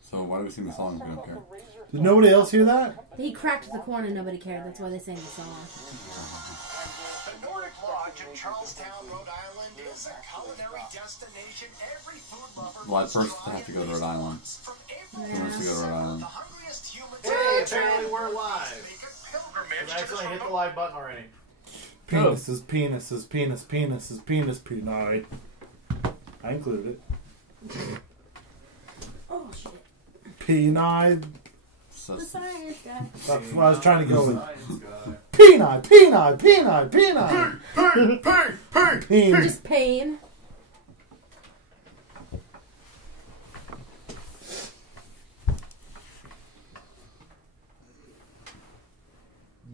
So why do we sing the song if we don't care? Did nobody else hear that? He cracked the corn and nobody cared. That's why they sang the song. The Nordic Lodge in Charlestown, Rhode Island is a culinary destination every food lover. Well, at first I have to go to Rhode Island. Who wants to go to Rhode Island? Hey, apparently we're live. I actually hit the live button already. Penises, penises, penis, penises, penis, penile. I included it. Oh, shit. Penile. The science guy. That's what I was trying to go with. Penile, penile, penile, penile. Pain. Just pain.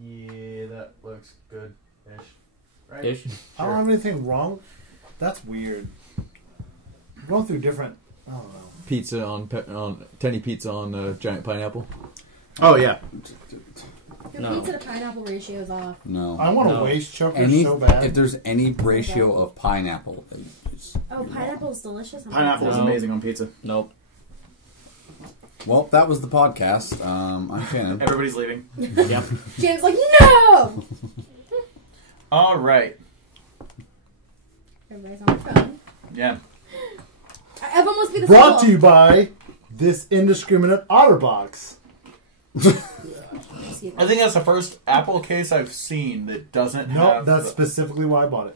Yeah, that looks good-ish. Right? Ish. I don't have anything wrong. That's weird. I'm going through different. I don't know. Pizza on Tenny pizza on giant pineapple. Oh, yeah. Your No. pizza to pineapple ratio is off. No. I want to No. waste choker Any, so bad. if there's any ratio of pineapple, it's, Oh, pineapple's delicious. Pineapple is No. amazing on pizza. Nope. well, that was the podcast. I'm Shannon. Everybody's leaving. Yep. James like, no! All right. Everybody's on their phone. Yeah. Everyone must be the Brought school. to you by this indiscriminate OtterBox. Excuse me. I think that's the first Apple case I've seen that doesn't No, have... that's specifically why I bought it.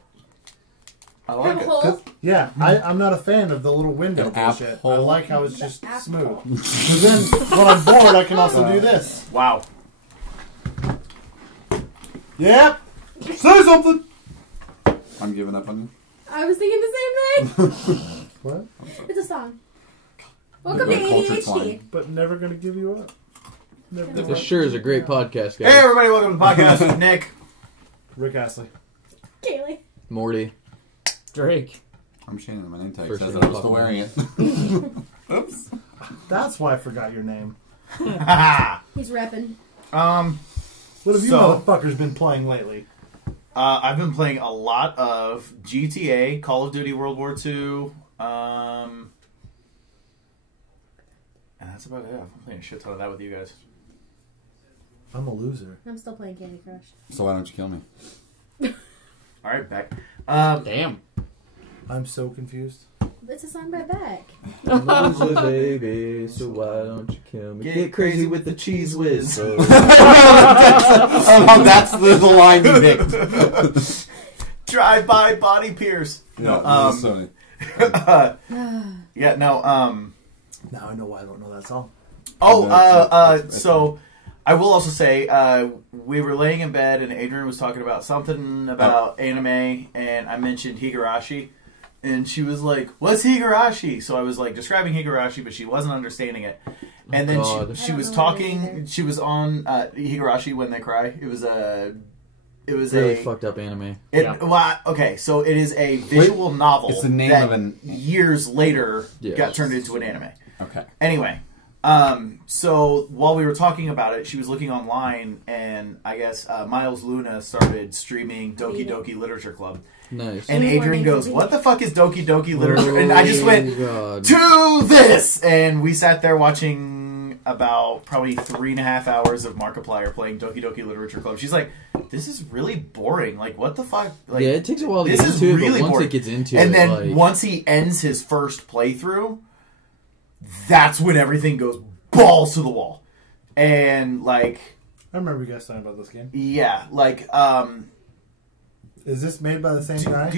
I Have like a it. hole. Yeah, I'm not a fan of the little window An bullshit. apple. I like how it's just Apple. smooth. But then, when I'm bored, I can also do this. Wow. Yep. Say something. I'm giving up on you. I was thinking the same thing. What? It's a song. Welcome to Good culture ADHD. flying. But never gonna give you up. Never This gonna This sure is a great podcast, guys. Hey, everybody. Welcome to the podcast with Nick. Rick Astley. Kaylee. Morty. Drake. I'm Shannon. My name tag First says name that I'm still Papa. wearing it. Oops. That's why I forgot your name. He's repping. What have you So- motherfuckers been playing lately? I've been playing a lot of GTA, Call of Duty World War II, and that's about it. I've been playing a shit ton of that with you guys. I'm a loser. I'm still playing Candy Crush. So why don't you kill me? All right, Beck. Damn. I'm so confused. It's a song by Beck. Loser, baby, so why don't you kill me? Get crazy with the cheese whiz. Oh, that's the line you picked. Drive-by body pierce. No, No, yeah, no, Now I know why I don't know that song. so I will also say, we were laying in bed and Adrian was talking about something about anime, and I mentioned Higurashi, and she was like, "What's Higurashi?" So I was like describing Higurashi, but she wasn't understanding it. And then God. she I was don't know what it is talking. either. She was on Higurashi When They Cry. It was Really a fucked up anime. Yeah. well, okay, so it is a visual novel. it's the name that of an- years later Yeah. got turned into an anime. Okay. Anyway, so while we were talking about it, she was looking online, and I guess Miles Luna started streaming Doki Doki Literature Club. Nice. And Adrian goes, "What the fuck is Doki Doki Literature?" And I just went, God. "To this!" And we sat there watching about probably 3.5 hours of Markiplier playing Doki Doki Literature Club. She's like, "This is really boring. Like, what the fuck?" Like, Yeah, it takes a while to this get is into it, really but once boring. it gets into and it, then like, once he ends his first playthrough, that's when everything goes balls to the wall. And like, I remember you guys talking about this game. yeah, like, Is this made by the same guy?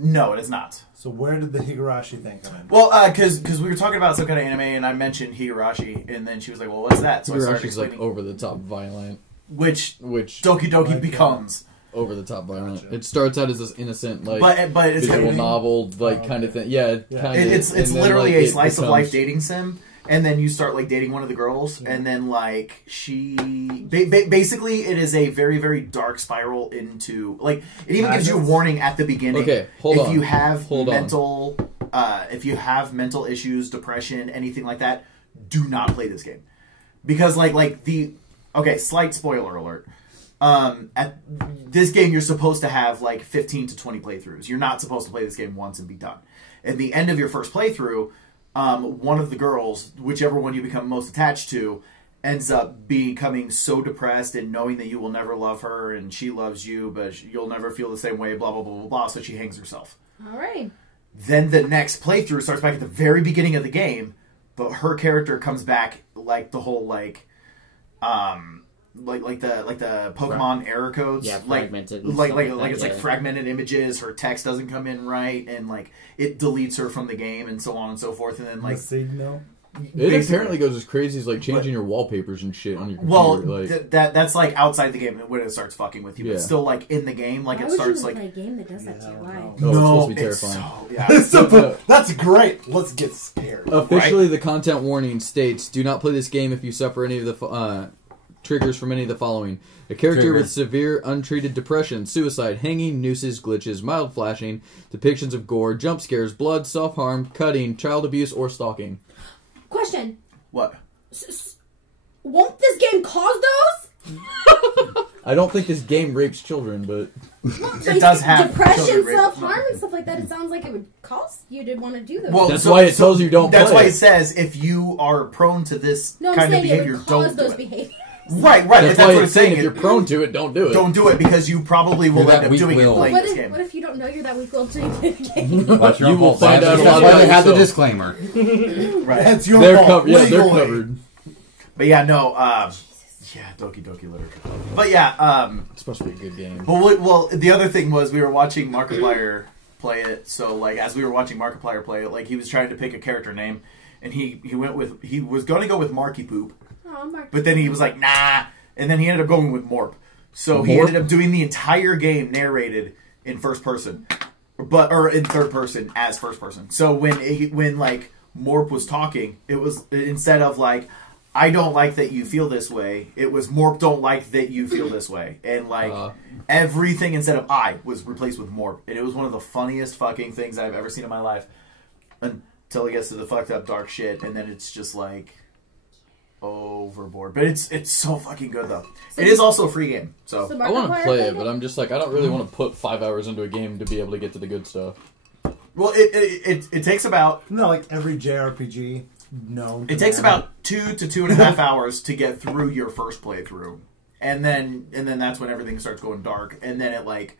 no, it is not. So where did the Higurashi thing come in? Well, because we were talking about some kind of anime, and I mentioned Higurashi, and then she was like, "Well, what's that?" So I started Higurashi's like explaining over the top violent, which which Doki Doki Like, becomes. over the top violent. Gotcha. It starts out as this innocent, like But it's visual kind of, novel, like Oh, kind of okay. thing. Yeah, Yeah. kind of. it's and then, literally like, a it slice of becomes- life dating sim, and then you start like dating one of the girls, and then like she basically it is a very very dark spiral into like it even gives you a warning at the beginning. Okay, hold if on. you have Hold on. mental if you have mental issues, depression, anything like that, do not play this game because like the okay, slight spoiler alert. this game you're supposed to have like 15 to 20 playthroughs. You're not supposed to play this game once and be done. At the end of your first playthrough, one of the girls, whichever one you become most attached to, ends up becoming so depressed and knowing that you will never love her and she loves you, but you'll never feel the same way, blah, blah, blah, blah, blah, so she hangs herself. All right. Then the next playthrough starts back at the very beginning of the game, but her character comes back like the whole like the Pokemon error codes, Yeah, like fragmented and like stuff like that, it's like yeah. fragmented images. Her text doesn't come in right, and like it deletes her from the game, and so on and so forth. And then like The signal. It basically- apparently goes as crazy as like changing your wallpapers and shit on your well, computer. Like, that's like outside the game when it starts fucking with you, Yeah. but still like in the game, like Why it would starts you like play a game that does that to your life? oh, it's supposed to be it's terrifying. so yeah. That's great. Let's get scared. Officially, the content warning states: do not play this game if you suffer any of the triggers from any of the following: a character Trigger. with severe untreated depression, suicide, hanging, nooses, glitches, mild flashing, depictions of gore, jump scares, blood, self-harm, cutting, child abuse, or stalking. Question. What? Won't this game cause those? I don't think this game rapes children, but It does have depression, children rape- self-harm, and stuff like that. It sounds like it would cause you to want to do those. Well, that's why it tells you don't That's play why it. it says if you are prone to this no, I'm kind of saying it behavior, would don't cause do those it. behaviors. Right. That's why what it's saying if you're prone to it, don't do it. Don't do it because you probably will You're that end up weak doing it willed. playing What this if, game. what if you don't know you're that weak willed until you play the game? Watch your You own will fault, find Zach. out a That's lot why about they have the yourself. disclaimer. Right. That's your They're fault. covered. Yeah, they're legally. covered. But yeah, no. Yeah, Doki Doki Literature. But yeah. It's supposed to be a good game. Well, the other thing was we were watching Markiplier play it. So like as we were watching Markiplier play it, like he was trying to pick a character name, and he was going to go with Marky Poop, Oh, Mark. but then he was like nah, and then he ended up going with Morp. So he Morp? ended up doing the entire game narrated in first person, or in third person as first person. So when like Morp was talking, it was instead of like I don't like that you feel this way, it was Morp don't like that you feel this way, and like everything instead of I was replaced with Morp, and it was one of the funniest fucking things I've ever seen in my life until it gets to the fucked up dark shit, and then it's just like overboard. But it's so fucking good though. So it is also a free game, So so I want to Markiplier play played it, but I'm just like, I don't really want to put 5 hours into a game to be able to get to the good stuff. well it takes about No, like every JRPG known. it takes about 2 to 2.5 hours to get through your first playthrough, and then that's when everything starts going dark, and then it like.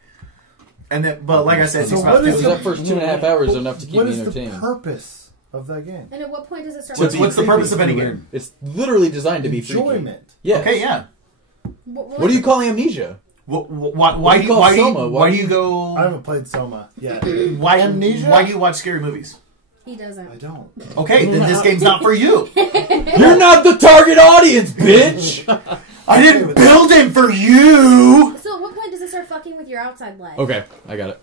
But like I said, it So takes what about is Because 15 that first 2.5 hours is enough to keep What me is the entertained. purpose of that game? And at what point does it start? What's the purpose of any game? It's literally designed to be freaky. Enjoyment. Yes. Okay, yeah. What do you call amnesia? Why do you call Soma? why do you go? I haven't played Soma yet. Why Amnesia? Why do you watch scary movies? He doesn't. I don't. Okay, then this game's not for you. You're not the target audience, bitch! I didn't build him for you. So at what point does it start fucking with your outside life? Okay, I got it.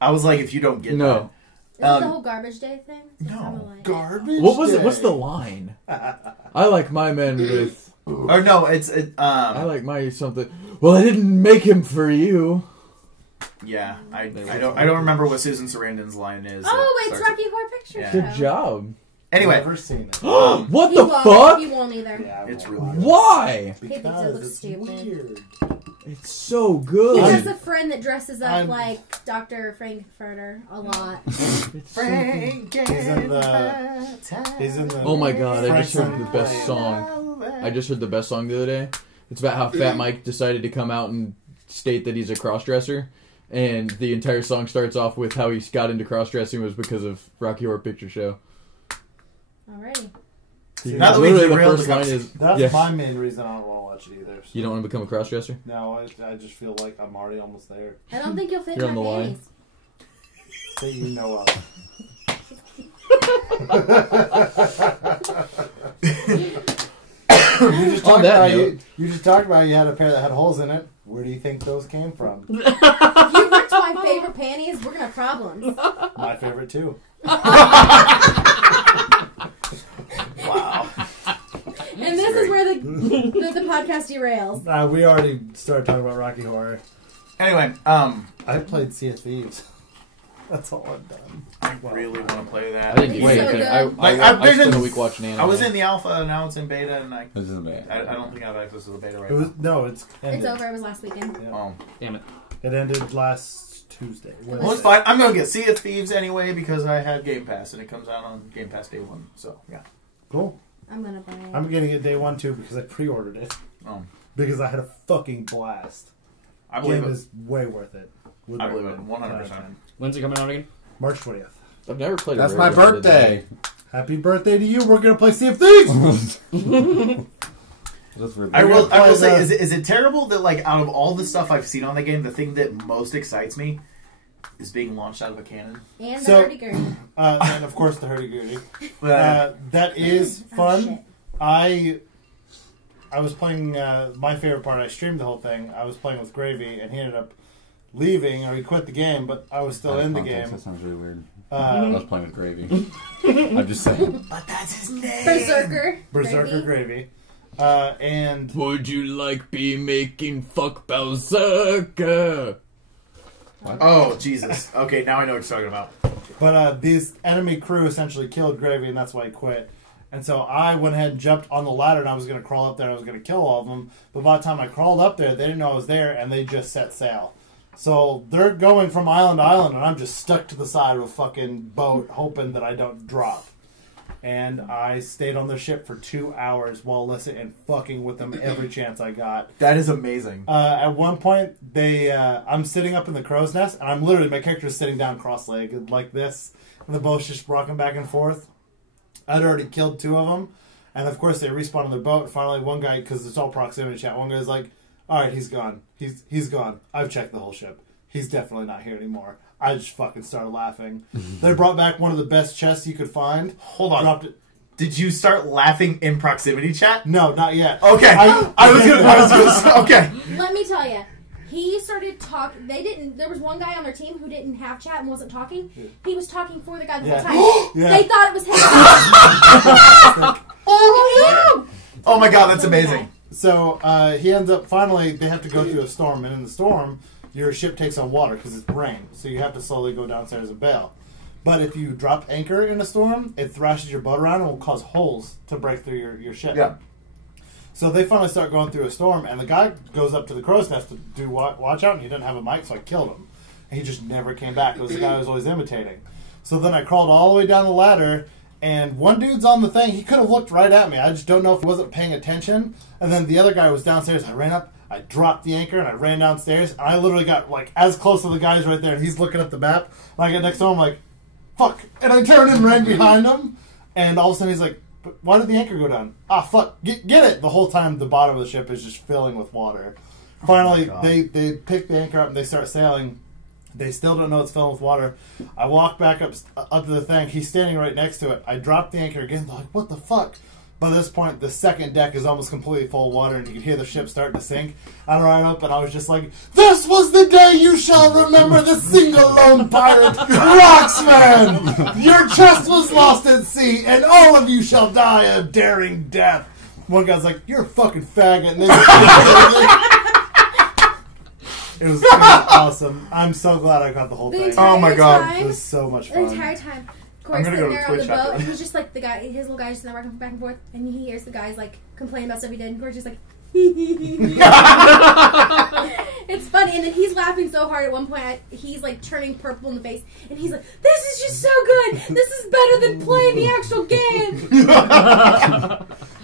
I was like, if you don't get No. Is it the whole garbage day thing? It's kinda like- Garbage. What was it? Day. What's the line? I like my men with... that, or no, I like my something... Well, I didn't make him for you. yeah, I don't remember what Susan Sarandon's line is. Oh, that it's starts- Rocky Horror Picture Yeah. Show. Good job. Anyway, Never seen it. What He the won't. fuck? He won't either. Yeah, I It's won't. really Why? He thinks it Because looks it's stupid. weird. It's so He good. has a friend that dresses up I'm- like Dr. Frankfurter a lot. It's so good. He's in the. Oh my god, I just heard Franklin the best Play. song. I just heard the best song the other day. It's about how Fat Mike decided to come out and state that he's a crossdresser. And the entire song starts off with how he got into crossdressing was because of Rocky Horror Picture Show. Alrighty. Now that we've Literally the derailed first the line is, That's yeah, my main reason I don't want to watch it either. you don't want to become a crossdresser? No, I just feel like I'm already almost there. I don't think you'll fit You're in on my the line. panties. That you know of. You just talked that about note. you just talked about you had a pair that had holes in it. Where do you think those came from? If you ripped my favorite panties, we're gonna have problems. My favorite too. Wow. And this is where the podcast derails. We already started talking about Rocky Horror. Anyway, I played Sea of Thieves. That's all I've done. I really want to play that. I didn't do It's anything. so good. I spent a week watching anime. I was in the alpha, now it's in beta, and I This is bad. don't think I have access to the beta right It was now. it's ended. It's over. It was last weekend. Yeah. Damn it. It ended last Tuesday. Well, it's fine. I'm going to get Sea of Thieves anyway because I had Game Pass, and it comes out on Game Pass day one. So, yeah. Cool. I'm gonna buy it. I'm getting it day one too because I pre-ordered it. Oh. Because I had a fucking blast. I believe Game it. is way worth it. I believe it, 100%. When's it coming out again? March 20th. I've never played. That's my birthday. Happy birthday to you! We're gonna play Sea of Thieves. I will say, is it terrible that like out of all the stuff I've seen on the game, the thing that most excites me is being launched out of a cannon? And the So- hurdy-gurdy. And of course the hurdy-gurdy. But That is Oh, fun. shit. I was playing my favorite part. I streamed the whole thing. I was playing with Gravy, and he ended up leaving, or he quit the game, but I was still in the game. That sounds really weird. Uh, I was playing with Gravy. I'm just saying. but that's his name. Berserker Gravy. Gravy. And Would you like be making fuck Berserker? Oh Jesus! Okay, now I know what you're talking about. But these enemy crew essentially killed Gravy, and that's why he quit. And so I went ahead and jumped on the ladder, and I was going to crawl up there, and I was going to kill all of them. But by the time I crawled up there, they didn't know I was there, and they just set sail. So they're going from island to island, and I'm just stuck to the side of a fucking boat, hoping that I don't drop. And I stayed on their ship for 2 hours while listening and fucking with them every chance I got. That is amazing. At one point, I'm sitting up in the crow's nest, and I'm literally, my character's sitting down cross-legged like this, and the boat's just rocking back and forth. I'd already killed 2 of them, and of course they respawn on their boat. Finally, one guy, because it's all proximity chat, one guy's like, "Alright, he's gone. He's gone. I've checked the whole ship. He's definitely not here anymore." I just fucking started laughing. They brought back one of the best chests you could find. Hold on. Dropped it. Did you start laughing in proximity chat? No, not yet. Okay. I was gonna. Okay. Let me tell you. He started talking. There was one guy on their team who didn't have chat and wasn't talking. He was talking for the guy the whole time. Yeah. They thought it was him. Oh my god, that's amazing. So he ends up, finally, they have to go through a storm, and in the storm, your ship takes on water because it's rain. So you have to slowly go downstairs and bail. But if you drop anchor in a storm, it thrashes your boat around and will cause holes to break through your ship. Yeah. So they finally start going through a storm, and the guy goes up to the crow's nest to do watch out, and he didn't have a mic, so I killed him. And he just never came back. It was the guy I was always imitating. So then I crawled all the way down the ladder, and one dude's on the thing. He could have looked right at me. I just don't know if he wasn't paying attention. And then the other guy was downstairs. I ran up, I dropped the anchor, and I ran downstairs. And I literally got like as close to the guys right there, and he's looking at the map. And I get next to him, like, fuck. And I turned and ran behind him. And all of a sudden he's like, "But why did the anchor go down?" "Ah, fuck. Get it." The whole time the bottom of the ship is just filling with water. Finally, they pick the anchor up and they start sailing. They still don't know it's filling with water. I walk back up to the thing. He's standing right next to it. I drop the anchor again. They're like, "What the fuck?" By this point, the second deck is almost completely full of water, and you can hear the ship starting to sink. I ran up, and I was just like, "This was the day you shall remember, the single lone pirate, Roxman! Your chest was lost at sea, and all of you shall die a daring death." One guy's like, "You're a fucking faggot." And it was awesome. I'm so glad I got the whole thing. Oh my god. It was so much The fun. entire time. Corey's I'm gonna sitting go to there on the Twitch after boat, and this. he's just like his little guy just rocking back and forth, and he hears the guys like complaining about stuff he did, and Corey's just like, it's funny, and then he's laughing so hard at one point, he's like turning purple in the face, and he's like, "This is just so good! This is better than playing the actual game!"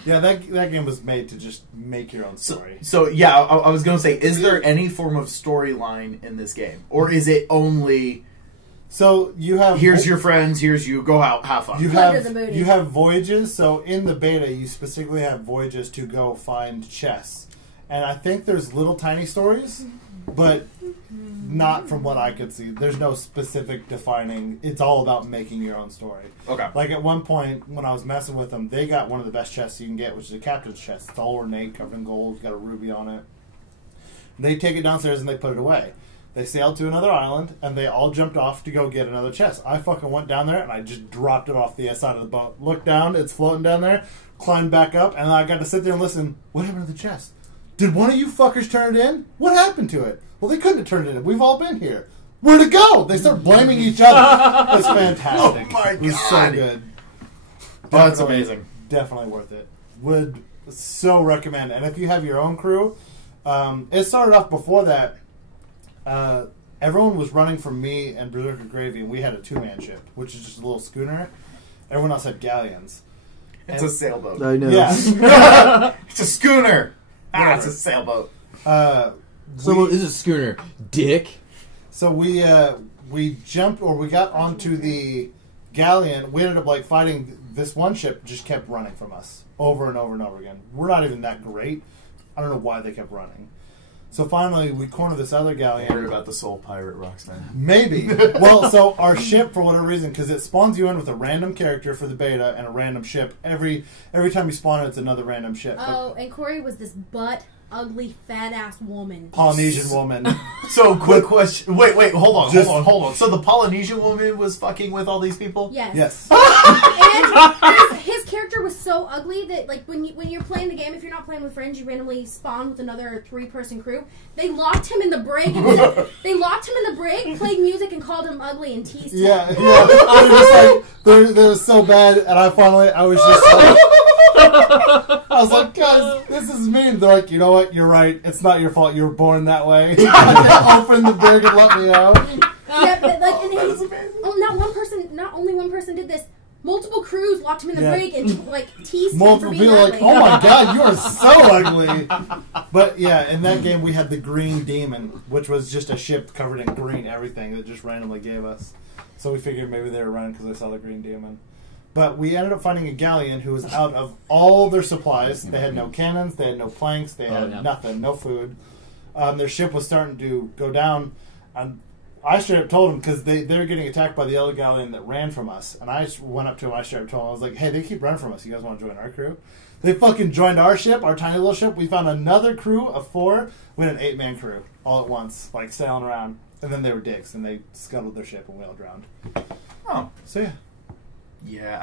Yeah, that game was made to just make your own story. So yeah, I was gonna say, is there any form of storyline in this game, or is it only? So you have Here's your friends. Here's you. Go out. Have fun. you Plunder the booty. have voyages. So in the beta, you specifically have voyages to go find chests, and I think there's little tiny stories, but not from what I could see. There's no specific defining. It's all about making your own story. Okay. Like at one point when I was messing with them, they got one of the best chests you can get, which is a captain's chest. It's all ornate, covered in gold, it's got a ruby on it. They take it downstairs and they put it away. They sailed to another island, and they all jumped off to go get another chest. I fucking went down there, and I just dropped it off the side of the boat. Looked down, it's floating down there, climbed back up, and I got to sit there and listen. What happened to the chest? Did one of you fuckers turn it in? What happened to it? Well, they couldn't have turned it in. We've all been here. where'd it go? They start blaming each other. It's fantastic. Oh my It was so God. good. Oh, that's Definitely- amazing. Definitely worth it. Would so recommend. And if you have your own crew, it started off before that. Everyone was running from me and Berserker Gravy, and we had a 2-man ship, which is just a little schooner. Everyone else had galleons. It's a sailboat. I know. Yeah. It's a schooner. Whatever. It's a sailboat. So is it schooner? Dick. So we jumped, or we got onto the galleon. We ended up like fighting this one ship. Just kept running from us over and over and over again. We're not even that great. I don't know why they kept running. So finally, we cornered this other galleon. Heard about the Soul Pirate Rockstar. Maybe. Well, so our ship, for whatever reason, because it spawns you in with a random character for the beta and a random ship. Every time you spawn it, it's another random ship. Oh, and Corey was this ugly, fat-ass woman. Polynesian woman. So, quick question. Wait, hold on. Just- Hold on. So the Polynesian woman was fucking with all these people? Yes. Yes. And his character was so ugly that, like, when you're playing the game, if you're not playing with friends, you randomly spawn with another 3-person crew. They locked him in the brig played music, and called him ugly and teased him. Yeah. They were just like, they were so bad, and I was just like, I was like, guys, this is mean. They're like, you know what? You're right. It's not your fault. You were born that way. They opened the brig and let me out. Yeah, but, like, and That is amazing. not only one person did this. Multiple crews locked him in the Yeah. brig and like teased him for Multiple being people are like, ugly. oh my god, you are so ugly. But yeah, in that game we had the Green Demon, which was just a ship covered in green everything that just randomly gave us. So we figured maybe they were running because they saw the Green Demon. But we ended up finding a galleon who was out of all their supplies. They had no cannons, they had no planks, they had nothing, no food. Their ship was starting to go down, and I straight up told them, because they were getting attacked by the other galleon that ran from us. And I went up to them, I straight up told them, I was like, hey, they keep running from us. You guys want to join our crew? They fucking joined our ship, our tiny little ship. We found another crew of 4. We had an 8-man crew all at once, like sailing around. And then they were dicks, and they scuttled their ship, and we all drowned. Oh. So yeah, Yeah,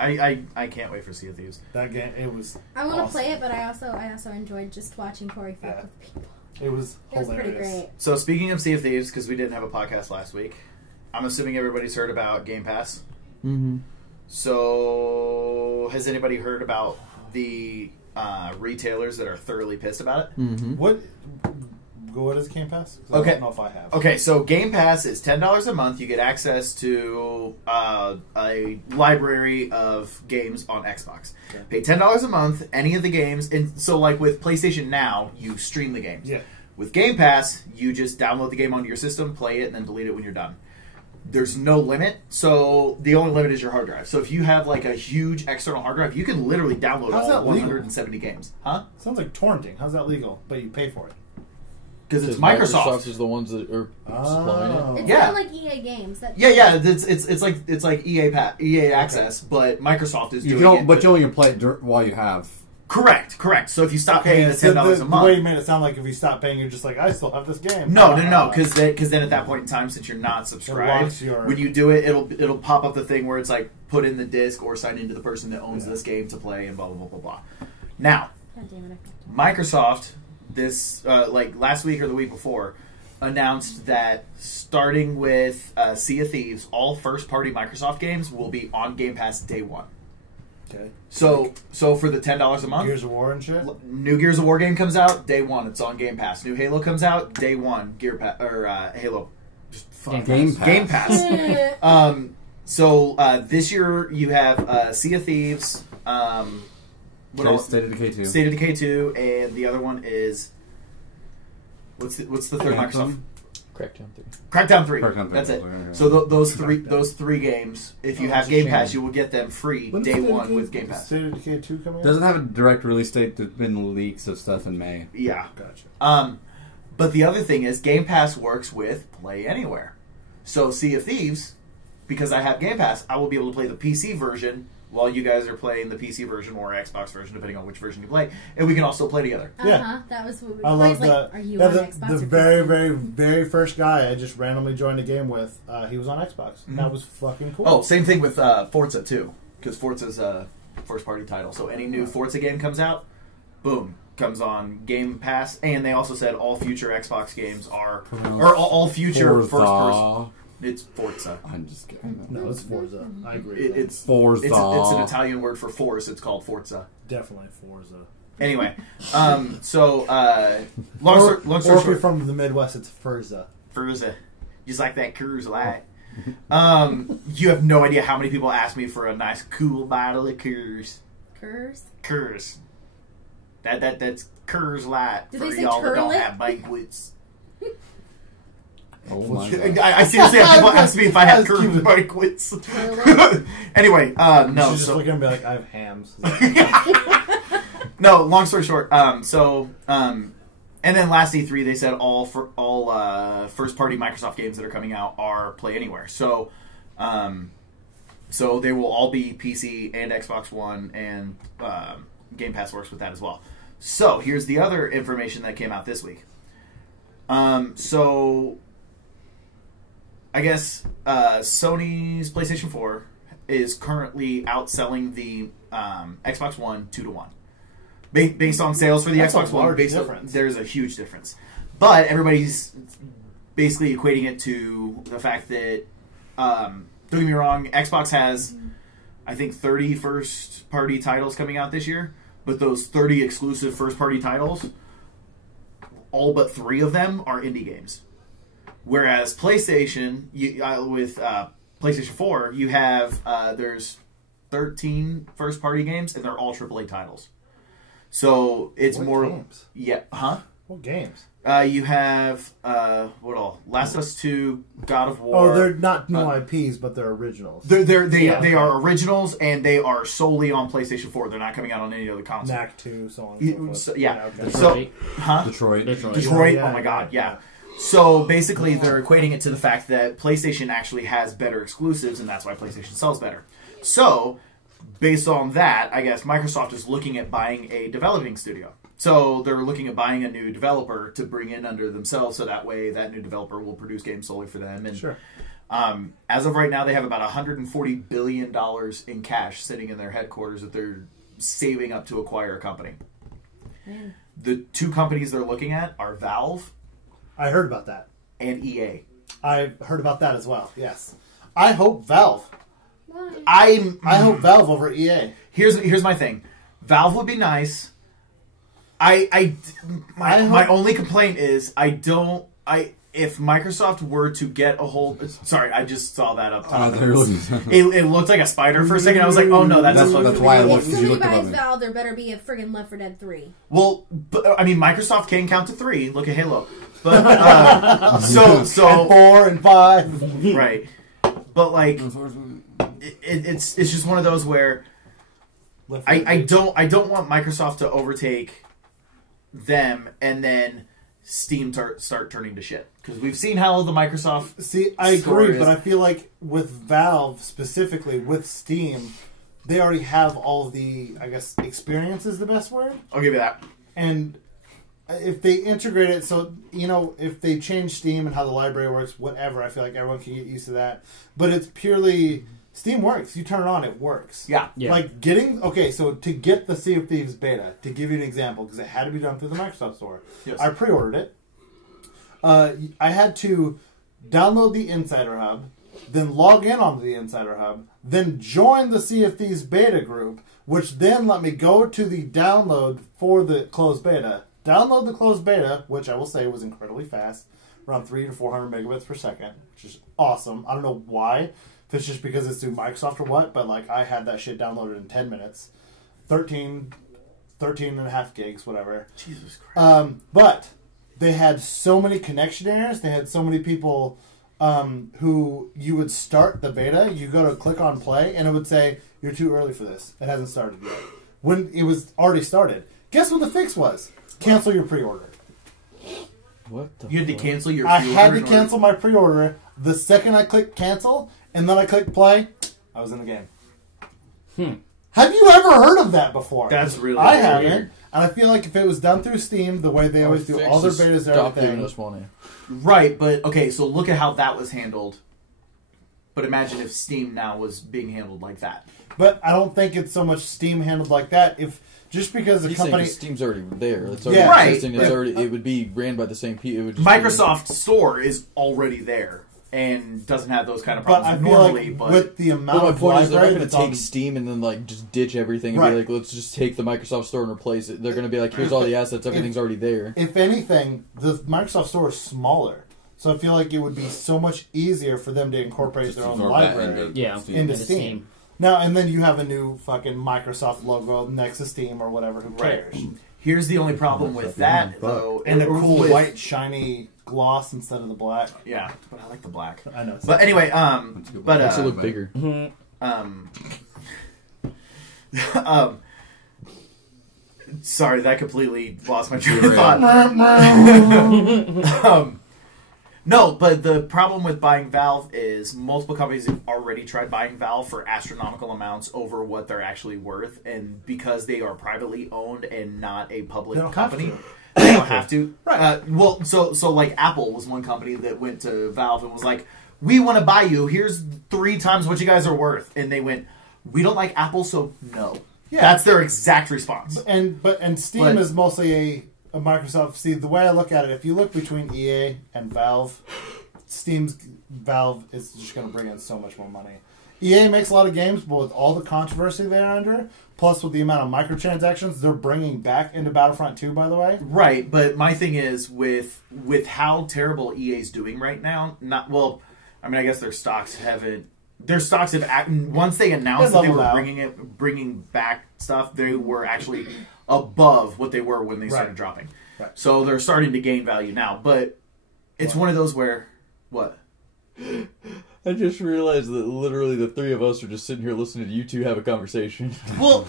I can't wait for Sea of Thieves. that game, it was I want to awesome. play it, but I also enjoyed just watching Corey fuck Yeah. with people. It was It was hilarious. pretty great. So speaking of Sea of Thieves, because we didn't have a podcast last week, I'm assuming everybody's heard about Game Pass. Mm-hmm. So has anybody heard about the retailers that are thoroughly pissed about it? Mm-hmm. What is Game Pass? 'Cause I Okay. don't know if I have. Okay, so Game Pass is $10 a month. You get access to a library of games on Xbox. Okay. Pay $10 a month, any of the games. And so, like with PlayStation Now, you stream the games. Yeah. With Game Pass, you just download the game onto your system, play it, and then delete it when you're done. There's no limit, so the only limit is your hard drive. So if you have like a huge external hard drive, you can literally download How's all that legal? 170 games. Huh? Sounds like torrenting. How's that legal? But you pay for it. Because it's Microsoft. is the ones that are supplying it. It's Yeah. not like EA games. Yeah. It's like EA Access, but Microsoft is doing it. But you only can play it while you have. Correct. So if you stop paying the so $10 a the month, way you made it sound like if you stop paying, you're just like, I still have this game. no, because then at that point in time, since you're not subscribed, locks your- when you do it, it'll pop up the thing where it's like put in the disc or sign into the person that owns this game to play and blah blah blah blah blah. Now, God damn it. Microsoft this like last week or the week before announced that starting with Sea of Thieves, all first-party Microsoft games will be on Game Pass day one. Okay. So for the $10 a month, Gears of War and shit. new Gears of War game comes out day one. It's on Game Pass. New Halo comes out day one. Halo. Just fuck. Game Pass. Game Pass. So this year you have Sea of Thieves. What else? State of Decay 2. State of Decay 2, and the other one is what's the third Microsoft? Crackdown 3. Crackdown 3. Crackdown 3. That's it. Okay. So those three games, if you have that's a Game shame. Pass, you will get them free When is day State of one Decay- with Game Pass. State of Decay 2 coming out? Doesn't have a direct release date. There's been leaks of stuff in May. Yeah. Gotcha. But the other thing is Game Pass works with Play Anywhere. So Sea of Thieves, because I have Game Pass, I will be able to play the PC version while you guys are playing the PC version or Xbox version, depending on which version you play, and we can also play together. Yeah. That was what we I Corey's love like, that. Are you Yeah, on the Xbox the or very, PC? very, very first guy I just randomly joined a game with, he was on Xbox. Mm-hmm. That was fucking cool. Oh, same thing with Forza too, because Forza's a first-party title. So any new Forza game comes out, boom, comes on Game Pass, and they also said all future Xbox games are, or all future Forza. first-person. It's Forza. I'm just kidding. No, it's Forza. I agree. It's Forza. It's an Italian word for force. It's called Forza. Definitely Forza. Anyway, long story Or if you're short, from the Midwest, it's Forza. Forza, just like that Coors Light. You have no idea how many people ask me for a nice, cool bottle of Coors. Coors. That's Coors Light Did for they say y'all that don't turlet? have banquets. Oh my God. I seriously have people ask me if I have Coors banquets. Anyway, no. She's just So looking and be like, I have hams. no. Long story short, and then last E3 they said all first party Microsoft games that are coming out are Play Anywhere. So they will all be PC and Xbox One, and Game Pass works with that as well. So here's the other information that came out this week. So I guess Sony's PlayStation 4 is currently outselling the Xbox One 2-1. Based on sales for the That's a Xbox One, large difference. there's a huge difference. But everybody's basically equating it to the fact that, don't get me wrong, Xbox has, I think, 30 first-party titles coming out this year. But those 30 exclusive first-party titles, all but 3 of them are indie games. Whereas PlayStation, with PlayStation 4, you have, there's 13 first-party games, and they're all AAA titles. So it's What more... games? Yeah, huh? What games? You have, what all? Last of Us 2, God of War. Oh, they're not new IPs, but they're originals. They are originals, and they are solely on PlayStation 4. They're not coming out on any other console. Knack 2, so on and so forth. Yeah. Okay. So, huh? Detroit. Detroit. Yeah, Oh my God, yeah. yeah. So basically, they're equating it to the fact that PlayStation actually has better exclusives, and that's why PlayStation sells better. So, based on that, I guess Microsoft is looking at buying a developing studio. So they're looking at buying a new developer to bring in under themselves, so that way that new developer will produce games solely for them. And Sure. as of right now, they have about $140 billion in cash sitting in their headquarters that they're saving up to acquire a company. Man. The 2 companies they're looking at are Valve I heard about that. and EA. I heard about that as well, yes. I hope Valve. Why? I hope Valve over EA. Here's my thing. Valve would be nice. My only complaint is if Microsoft were to get a hold... Sorry, I just saw that up top. It looked like a spider for a second. I was like, oh no, that's why I If looked. You somebody looked above buys me. Valve, there better be a friggin' Left 4 Dead 3. Well, but, I mean, Microsoft can count to 3. Look at Halo. But so And 4 and 5. right. But like, it's just one of those where I don't want Microsoft to overtake them and then Steam start turning to shit, because we've seen how the Microsoft I story agree, is. but I feel like with Valve specifically, with Steam, they already have all the, I guess, experience is the best word. I'll give you that. And if they integrate it, so, if they change Steam and how the library works, whatever, I feel like everyone can get used to that. But it's purely, Steam works. You turn it on, it works. Yeah. Like so to get the Sea of Thieves beta, to give you an example, because it had to be done through the Microsoft Store, Yes. I pre-ordered it. I had to download the Insider Hub, then log in onto the Insider Hub, then join the Sea of Thieves beta group, which then let me go to the download for the closed beta. Download the closed beta, which I will say was incredibly fast, around 300 to 400 megabits per second, which is awesome. I don't know why, if it's just because it's through Microsoft or what, but like I had that shit downloaded in 10 minutes. 13 and a half gigs, whatever. Jesus Christ. But they had so many connection errors. They had so many people who you would start the beta. You go to click on play, and it would say, you're too early for this. It hasn't started yet. When it was already started. Guess what the fix was? Cancel your pre-order. What the You had to fuck? cancel your I pre-order had to in order- cancel my pre-order. The second I clicked cancel, and then I clicked play, I was in the game. Have you ever heard of that before? That's really I weird. haven't. And I feel like if it was done through Steam, the way they always do all their betas and Stop giving everything. us money. Right, but okay, so look at how that was handled. But imagine if Steam now was being handled like that. But I don't think it's so much Steam handled like that. If just because the He's saying company, Steam's already there. It's already Yeah. existing. Right, It's but- already. It would be ran by the same people. It would just Microsoft Store is already there. and doesn't have those kind of But problems I feel normally. like but with the amount But my of point is, they're not library going to that's on take Steam and then like just ditch everything and Right. be like, let's just take the Microsoft Store and replace it. They're going to be like, here's all the assets, everything's already there. If anything, the Microsoft Store is smaller. So I feel like it would be so much easier for them to incorporate Just their own absorb that library Yeah. Steam. into Into Steam. Steam. Now, and then you have a new fucking Microsoft logo next to Steam or whatever, who Right. cares? here's the only problem with that, though. And a or cool with- white, shiny gloss instead of the black. Yeah, but I like the black. I know. But anyway, but Makes it look bigger. Sorry, that completely lost my train of thought. No, but the problem with buying Valve is multiple companies have already tried buying Valve for astronomical amounts over what they're actually worth, and because they are privately owned and not a public They don't company, have to. they don't have to. Right. Well, so like Apple was one company that went to Valve and was like, "We want to buy you. Here's 3 times what you guys are worth," and they went, "We don't like Apple, so no." Yeah. That's their exact response. And Steam But- is mostly a Microsoft. See, the way I look at it, if you look between EA and Valve, Valve is just going to bring in so much more money. EA makes a lot of games, but with all the controversy they're under, plus with the amount of microtransactions they're bringing back into Battlefront 2, by the way. Right, but my thing is with how terrible EA's doing right now. I guess their stocks haven't. Their stocks have once they announced that they were bringing back stuff. They were actually above what they were when they started dropping. Right. So they're starting to gain value now, but it's one of those where what. I just realized that literally the 3 of us are just sitting here listening to you 2 have a conversation. Well,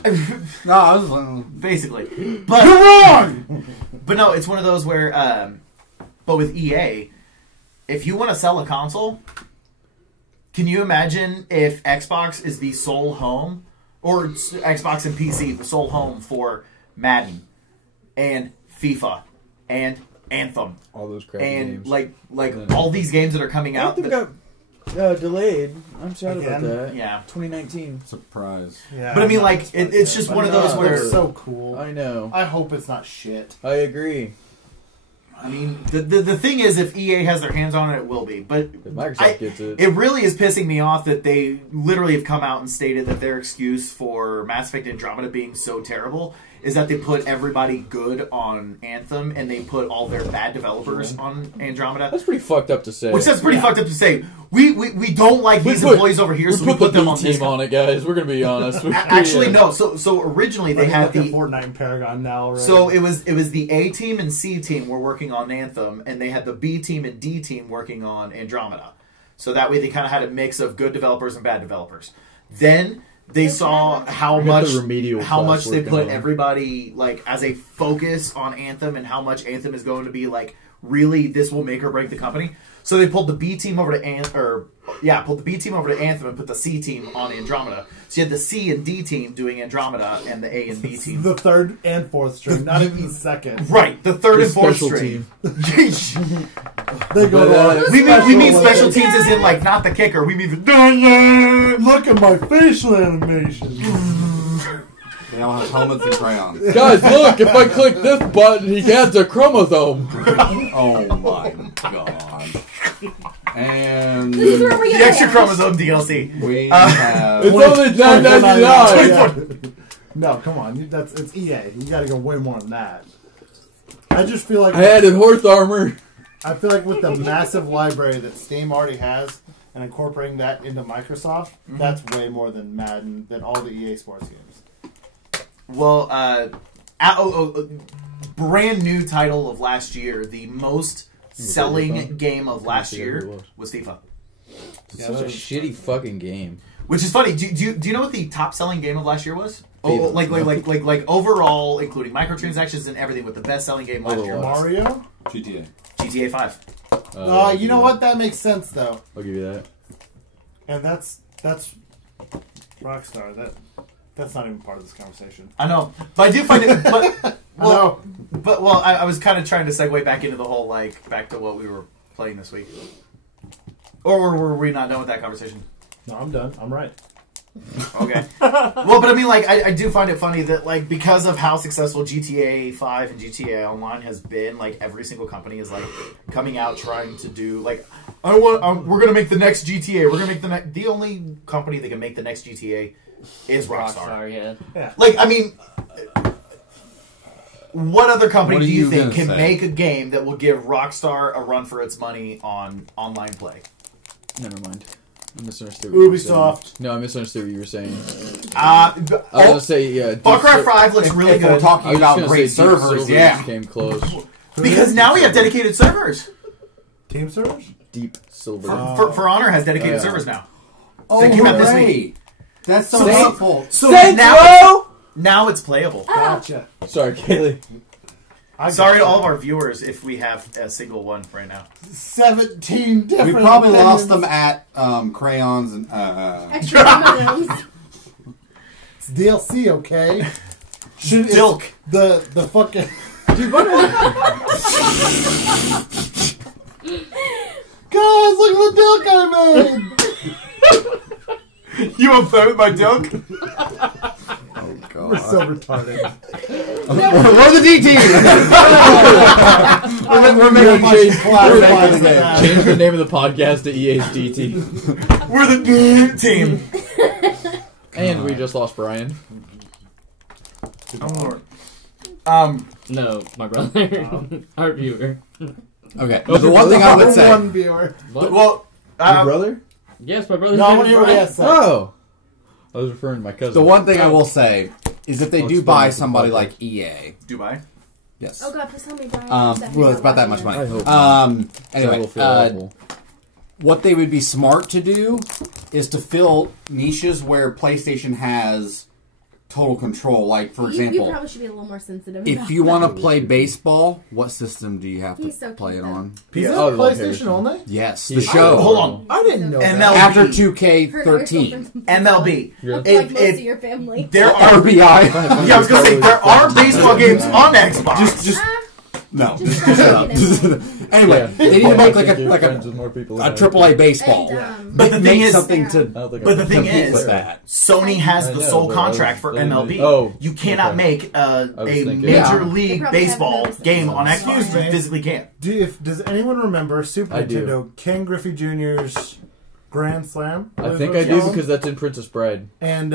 No, I was basically, but You're wrong! But no, it's one of those where, but with EA, if you want to sell a console, can you imagine if Xbox is the sole home, or Xbox and PC, the sole home for Madden, and FIFA, and Anthem, All those crappy and games. like all these games that are coming out. Anthem got delayed. I'm sad about Again? that. Yeah. 2019. surprised. Yeah, But I mean, I'm like, not surprised it's there, just but one of those no, where- they're so cool. I know. I hope it's not shit. I agree. I mean, the thing is, if EA has their hands on it, it will be. But If Microsoft gets it. It really is pissing me off that they literally have come out and stated that their excuse for Mass Effect Andromeda being so terrible is that they put everybody good on Anthem and they put all their bad developers on Andromeda. That's pretty fucked up to say. Which that's pretty fucked up to say. We don't like these employees over here, so we put them on this. team on it, guys. We're gonna be honest. Actually, no. So originally they had the Fortnite and Paragon now. Right? So it was the A team and C team were working on Anthem, and they had the B team and D team working on Andromeda. So that way they kind of had a mix of good developers and bad developers. Then they saw how much they put everybody like as a focus on Anthem and how much Anthem is going to be like really this will make or break the company. So they pulled the B team over to Anthem and put the C team on Andromeda. So you had the C and D team doing Andromeda and the A and B team. the 3rd and 4th string, not even 2nd. Right, the 3rd and 4th special string. They go we mean special teams as in like not the kicker. We mean Look at my facial animation. They all have helmets and crayons. Guys, look! If I click this button, he adds a chromosome. Oh my god. And This is where we the get extra chromosome DLC. we have It's only $9.99. No, come on. It's EA. You got to go way more than that. I just feel like I added horse armor. I feel like with the massive library that Steam already has and incorporating that into Microsoft, that's way more than Madden, than all the EA Sports games. Well, brand new title of last year, the most selling game of last year was FIFA. It's such a shitty fucking game. Which is funny. Do you know what the top selling game of last year was? FIFA. Like overall, including microtransactions and everything, with the best selling game last year was Mario? GTA 5. You know what? That makes sense, though. I'll give you that. And that's Rockstar. That's not even part of this conversation. I know, but I do find it. But No. I was kind of trying to segue back into the whole back to what we were playing this week. Or were we not done with that conversation? No, I'm done. I'm right. Okay. Well, but I mean, like, I do find it funny that, like, because of how successful GTA 5 and GTA Online has been, like, every single company is, like, coming out trying to do, like, we're going to make the next GTA. We're going to make the only company that can make the next GTA is Rockstar. Yeah. Like, I mean, what other company What are do you you think gonna can say? make a game that will give Rockstar a run for its money on online play? Never mind. I misunderstood what you were saying. Ubisoft. No, I misunderstood what you were saying. I I was gonna say, yeah. Far Cry 5 looks really if we're good. talking I was about just great gonna say Deep servers, Silver yeah. came close. Because now we have dedicated servers. Team servers? Deep Silver. For Honor has dedicated Yeah. servers now. Oh, They came out this hooray. week. That's so So- helpful. So now it's playable. Gotcha. Sorry, Kaylee. Sorry to all of our viewers if we have a single one right now. 17 We different probably lost opinions. them at crayons and Extra M&Ms. It's DLC, okay? Should Dilk. The fucking... Guys, look at the dilk I made! You upset with my joke? oh god. We're so retarded. We're the D team. we're making Change, we're making the game. change the name of the podcast to EA's DT. We're the team. And we just lost Brian. No, my brother. Our viewer. Okay. The one thing I would say. One viewer. What? Well, Your brother? Yes, my brother's No, I name want is to hear what he Brian. has to say. Oh! I was referring to my cousin. The one thing I will say is if they I'll do explain buy it to somebody the like EA. Dubai. Yes. Oh god, please tell me Brian. Well, it's about that much money. I hope Anyway, will feel awful. what they would be smart to do is to fill niches where PlayStation has total control. Like, for You example, probably should be a little more sensitive. if about you that. want to play baseball, what system do you have to He's so play cute, it though. on? Is it Oh, PlayStation Harrison. only? Yes, the He's- show. Hold on. I didn't know ML that. After Her and your 2K13. girlfriend's from MLB. Yeah. Like If- most if- of your family. There are. RBI. Yeah, I was gonna say there are baseball games on Xbox. just no. Just Shut up. Anyway, Yeah. they need to make like You're a friends with more people than I do. AAA baseball. And, But the Make thing is, something to. I don't think but the I- thing compete is, with that. Sony has I the know, sole but contract for I was- MLB. Oh, You cannot okay. make a was thinking- Major Yeah. They League probably Baseball haven't game noticed on it. Xbox. Excuse You me. physically can't. Does anyone remember Super I do. Nintendo Ken Griffey Jr.'s Grand Slam? I Was think it I do called? because that's in Princess Bride. And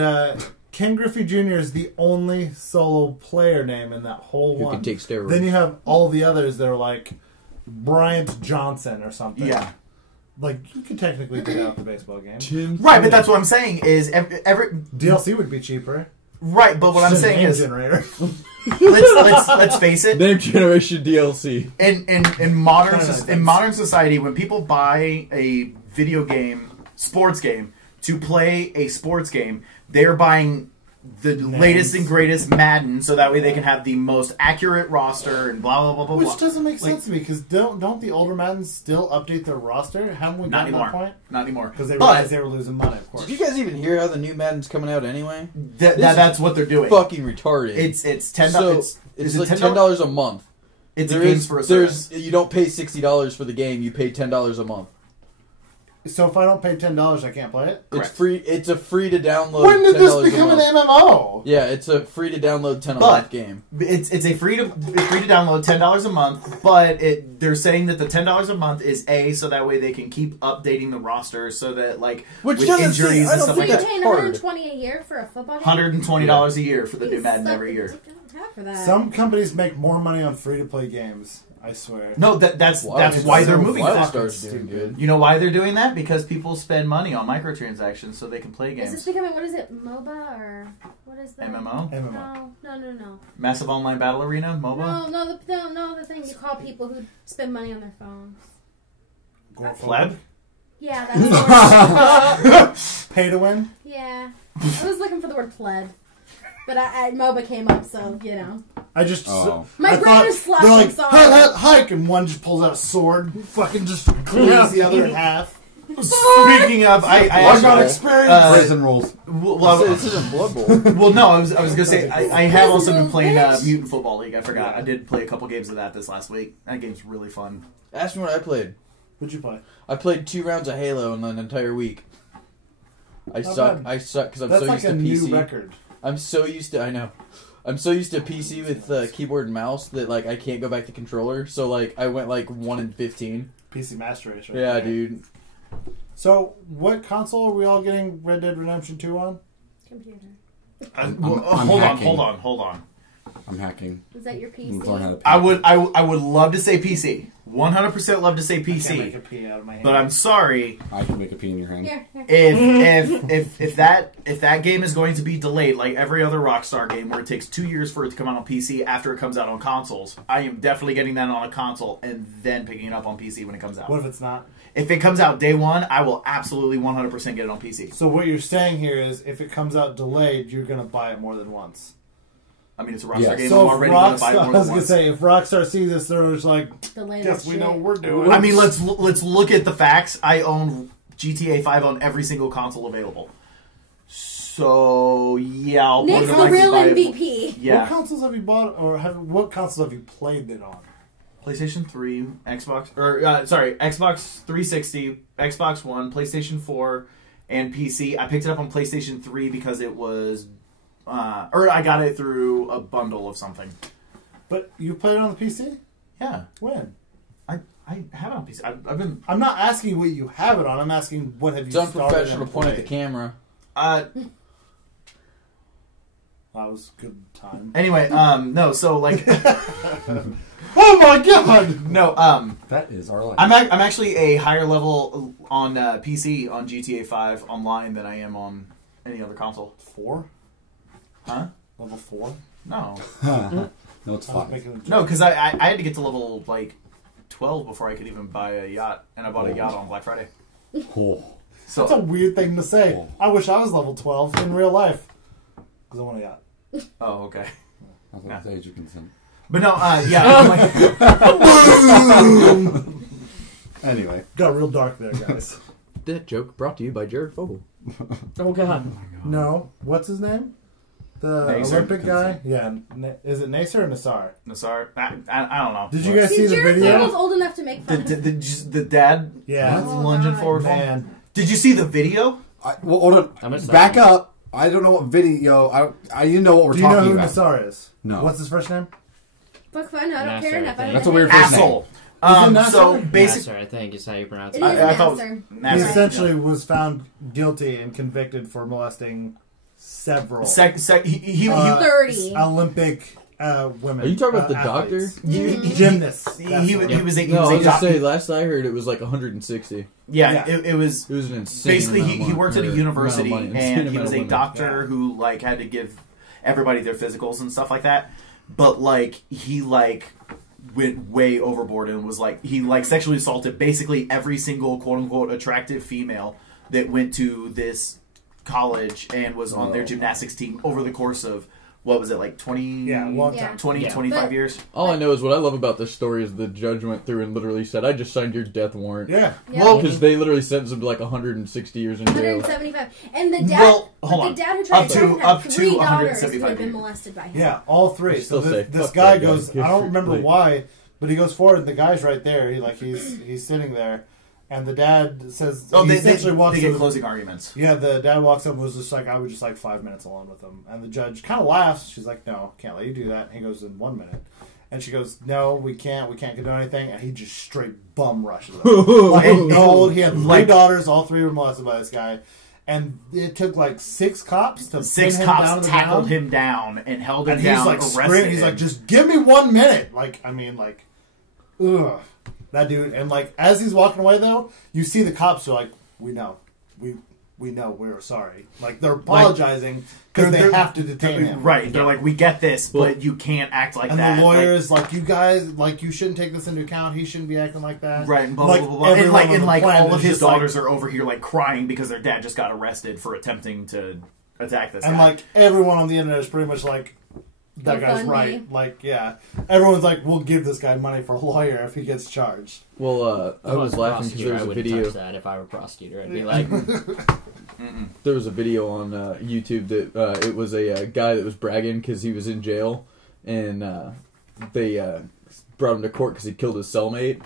Ken Griffey Jr. is the only solo player name in that whole Who one. can take steroids. Then you have all the others that are like Bryant Johnson or something. Yeah. Like, you could technically do that with the baseball game. Right, but that's what I'm saying is every DLC would be cheaper. right. But what I'm Just a saying name is generator. let's face it. Name generation DLC. In modern society, when people buy a video game, sports game, to play a sports game, they're buying the latest and greatest Madden, so that way they can have the most accurate roster and blah blah blah blah. Which blah. doesn't make sense to me, because don't the older Maddens still update their roster? Haven't we Not gotten to that point? anymore. Not anymore. Because they But realized they were losing money, of course. Did you guys even hear how the new Madden's coming out anyway? that's what they're doing. Fucking retarded. It's $10. So It's it's is like it $10 a month. It's There games is- for a there's service. you don't pay $60 for the game. You pay $10 a month. So if I don't pay $10, I can't play it? Correct. It's free. It's a free to download. When did this $10 become a an month. MMO? Yeah, it's a free to download 10 a But- month game. It's a free to download $10 a month, but they're saying that the $10 a month is so that way they can keep updating the roster so that like Which with doesn't injuries seem- I and don't stuff So like you're that's that. paying hard. $120 a year for a football game? $120 a year for the new You Madden suck every the year. dick out for that. Some companies make more money on free-to-play games. I swear. No, that's Wow, why they're so moving wild. fast. Wildstar's doing good. You know why they're doing that? Because people spend money on microtransactions so they can play Is games. this becoming, what is it, MOBA or what is that? MMO, MMO. No. Massive Online Battle Arena, MOBA, No, the thing you call people who spend money on their phones. Going Pleb. Yeah, that's the word. Pay to win? Yeah. I was looking for the word pleb. But MOBA came up, so, you know. I just... Oh. My I brain thought is sloppy, they're I'm like, sorry. hike, and one just pulls out a sword, fucking just cleaves the other in half. Speaking of, I I got actually, experience. Prison rules. well, this isn't Blood Bowl. well, no, I was gonna say I have also been playing Bitch. Mutant Football League. I forgot I did play a couple games of that this last week. That game's really fun. Ask me what I played. What'd you play? I played 2 rounds of Halo in an entire week. I Not suck. bad. I suck because I'm That's so like used a to new PC. record. I'm so used to. I know. I'm so used to PC with keyboard and mouse that like I can't go back to controller. So like I went like 1 in 15. PC Master Race, right? Yeah, there. dude. So, what console are we all getting Red Dead Redemption 2 on? Computer. I'm hold hacking. on. I'm hacking. Is that your I'm learning how PC? to paint. I would love to say PC. 100% love to say I can't make a PC. P out of my hand. But I'm sorry. I can make a P in your hand. Here. If that game is going to be delayed like every other Rockstar game where it takes 2 years for it to come out on PC after it comes out on consoles, I am definitely getting that on a console and then picking it up on PC when it comes out. What if it's not? If it comes out day one, I will absolutely 100% get it on PC. So what you're saying here is, if it comes out delayed, you're going to buy it more than once. I mean, it's a Rockstar Yeah. game. So I'm if already going to buy it Rockstar, more I than was going to once. say, if Rockstar sees this, they're just like, Delay yes, that we shit. know what we're doing. I mean, let's look at the facts. I own GTA 5 on every single console available. So yeah, I'll Nick's more the than real likely buy it. MVP. What Yeah, consoles have you bought, or what consoles have you played it on? PlayStation 3, Xbox 360, Xbox One, PlayStation 4, and PC. I picked it up on PlayStation 3 because it was, or I got it through a bundle of something. But you played it on the PC? Yeah, When? I have it on PC. I've been. I'm not asking what you have it on. I'm asking what have you It's started unprofessional and to point at the played. camera. That was a good time. Anyway, no. So like, Oh my god! no. That is our life. I'm actually a higher level on PC on GTA 5 online than I am on any other console. 4? Huh? Level 4? No. No, it's I was fine. making a joke. No, because I had to get to level like 12 before I could even buy a yacht, and I bought a yacht on Black Friday. Cool. So That's a weird thing to say. Cool. I wish I was level 12 in real life. Because I want a yacht. oh okay. I was going to say age of consent. But no, yeah. Anyway. Got real dark there, guys. That joke brought to you by Jared Fogle. Oh god. No. What's his name? The Nacer. Olympic guy? Yeah. Is it Nacer or Nassar? Nassar, I don't know. Did you guys see See, the Jared video? Fogle's old enough to make fun of him. The dad Yeah. Oh, lunging God. forward? Man. Did you see the video? Well, hold I on. missed that Back one. up. I don't know what video. I didn't know what we're Do you know talking who about. Nassar is? No. What's his first name? Fuck fun, I don't Nasser, care I enough. I think. don't That's a know. weird first name. Asshole. Nasser? So basic. Nasser, I think is how you pronounce It it. is I thought Nasser. He Nasser. essentially was found guilty and convicted for molesting several He 30. Olympic women. Are you talking about the athletes. Mhm. Gymnasts? He That's was what- he was a, he No, I was was a gonna doc- say last I heard it was like 160. yeah, Yeah. It was It was an insane. basically amount of he worked at a money- university amount of money, insane and he amount was of a women. doctor Yeah. who like had to give everybody their physicals and stuff like that. But like he like went way overboard and was like he like sexually assaulted basically every single quote unquote attractive female that went to this college and was on their gymnastics team over the course of what was it like 20 Yeah, long Yeah. time. 20 Yeah. 25 But- years. All I know is what I love about this story is the judge went through and literally said, "I just signed your death warrant." Yeah. Yeah. Well, Because they literally sentenced him to like 160 years in jail. 175. And the dad, Well, hold the on. dad who tried Up to to- kill him up had to 3 daughters who 175 had been years. molested by him. Yeah, all three. I So still say, this fuck guy that guy. goes. Good I don't for- remember like- why, but he goes forward. And the guy's right there. He's sitting there, and the dad says Oh, he they essentially walks. they to get the- closing arguments. Yeah, the dad walks up and was just like, I would just like 5 minutes alone with him. And the judge kind of laughs. She's like, no, can't let you do that. And he goes, in 1 minute. And she goes, no, we can't do anything. And he just straight bum rushes him. Like, he had 3 daughters, all 3 were molested by this guy. And it took like 6 cops to 6 pin him down cops to the tackled ground. him down and held him And down. he's like arrested screaming. He's him. like, just give me 1 minute. Like, I mean, like, ugh. That dude. And like, as he's walking away though, you see the cops are like, we know. We know we're sorry. Like, they're apologizing because they have to detain him. Right. They're like, we get this, Well- but you can't act like And that. the lawyers, like, you guys, like, you shouldn't take this into account. He shouldn't be acting like that. Right, and blah, Like, blah, blah, blah. And everyone like, on and the like planet all of is his just like- daughters are over here, like, crying because their dad just got arrested for attempting to attack this And guy. like, everyone on the internet is pretty much like, that Go guy's fund right. me. Like, yeah. Everyone's like, we'll give this guy money for a lawyer if he gets charged. Well, I was laughing because there was a wouldn't video. touch that if I were a prosecutor. I'd be like, There was a video on YouTube that it was a guy that was bragging because he was in jail, and they brought him to court because he killed his cellmate.